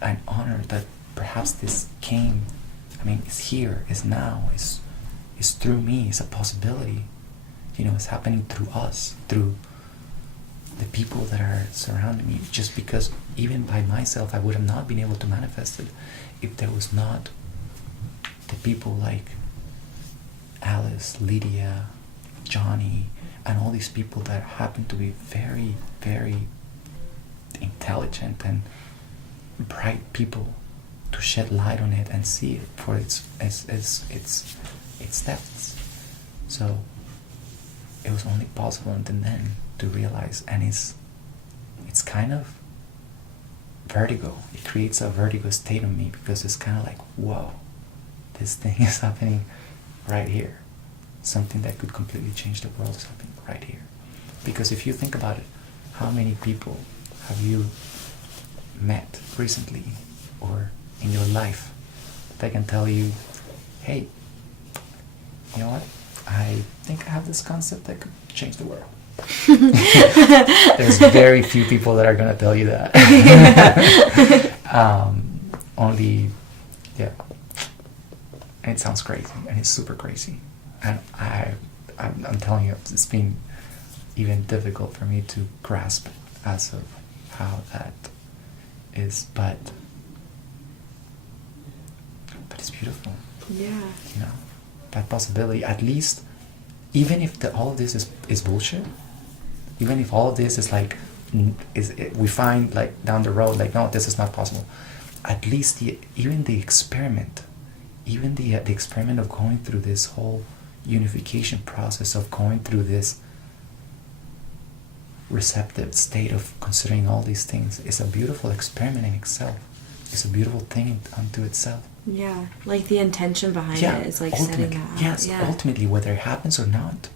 and honored that perhaps this came, it's here, it's now, it's through me, it's a possibility. It's happening through us, through the people that are surrounding me. Just because even by myself I would have not been able to manifest it if there was not the people like Alice, Lydia, Johnny, and all these people that happen to be very, very intelligent and bright people to shed light on it and see it for its depths. So it was only possible until then to realize, and it's kind of vertigo. It creates a vertigo state in me, because it's kind of like, whoa, this thing is happening right here. Something that could completely change the world is happening right here. Because if you think about it, how many people have you met recently or in your life that can tell you, hey, you know what, I think I have this concept that could change the world? There's very few people that are going to tell you that. Only, yeah. And it sounds crazy, and it's super crazy. And I'm telling you, it's been even difficult for me to grasp it as of how that is, but it's beautiful. Yeah. That possibility, at least, even if all of this is bullshit, even if all of this is like, we find like down the road, like, no, this is not possible, at least even the experiment of going through this whole unification process, of going through this receptive state of considering all these things is a beautiful experiment in itself. It's a beautiful thing unto itself. Yeah, like the intention behind it is like setting that out. Yes, ultimately, whether it happens or not,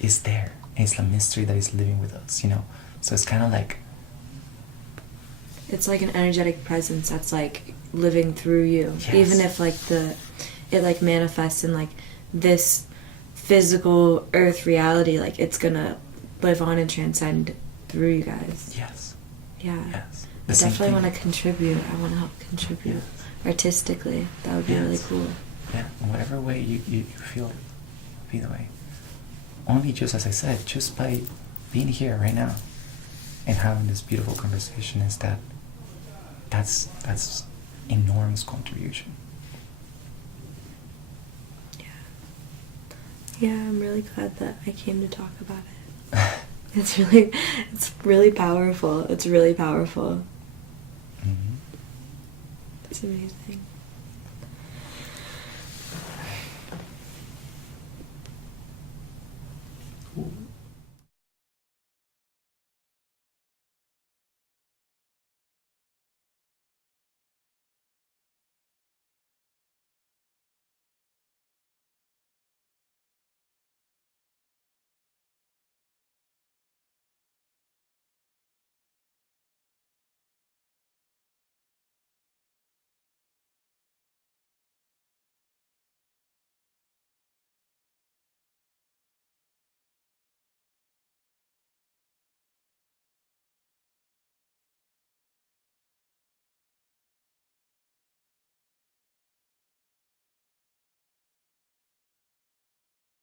is there. It's a mystery that is living with us, you know. So it's kind of like, it's like an energetic presence that's like living through you, yes. even if like it like manifests in like this physical earth reality, like it's gonna live on and transcend through you guys. yes, Yeah. yes. I definitely want to contribute. I want to help contribute artistically. That would be really cool. Yeah, in whatever way you feel, either way. Only just, as I said, just by being here right now and having this beautiful conversation is that's enormous contribution. Yeah, I'm really glad that I came to talk about it. It's really powerful. It's really powerful. Mm-hmm. It's amazing.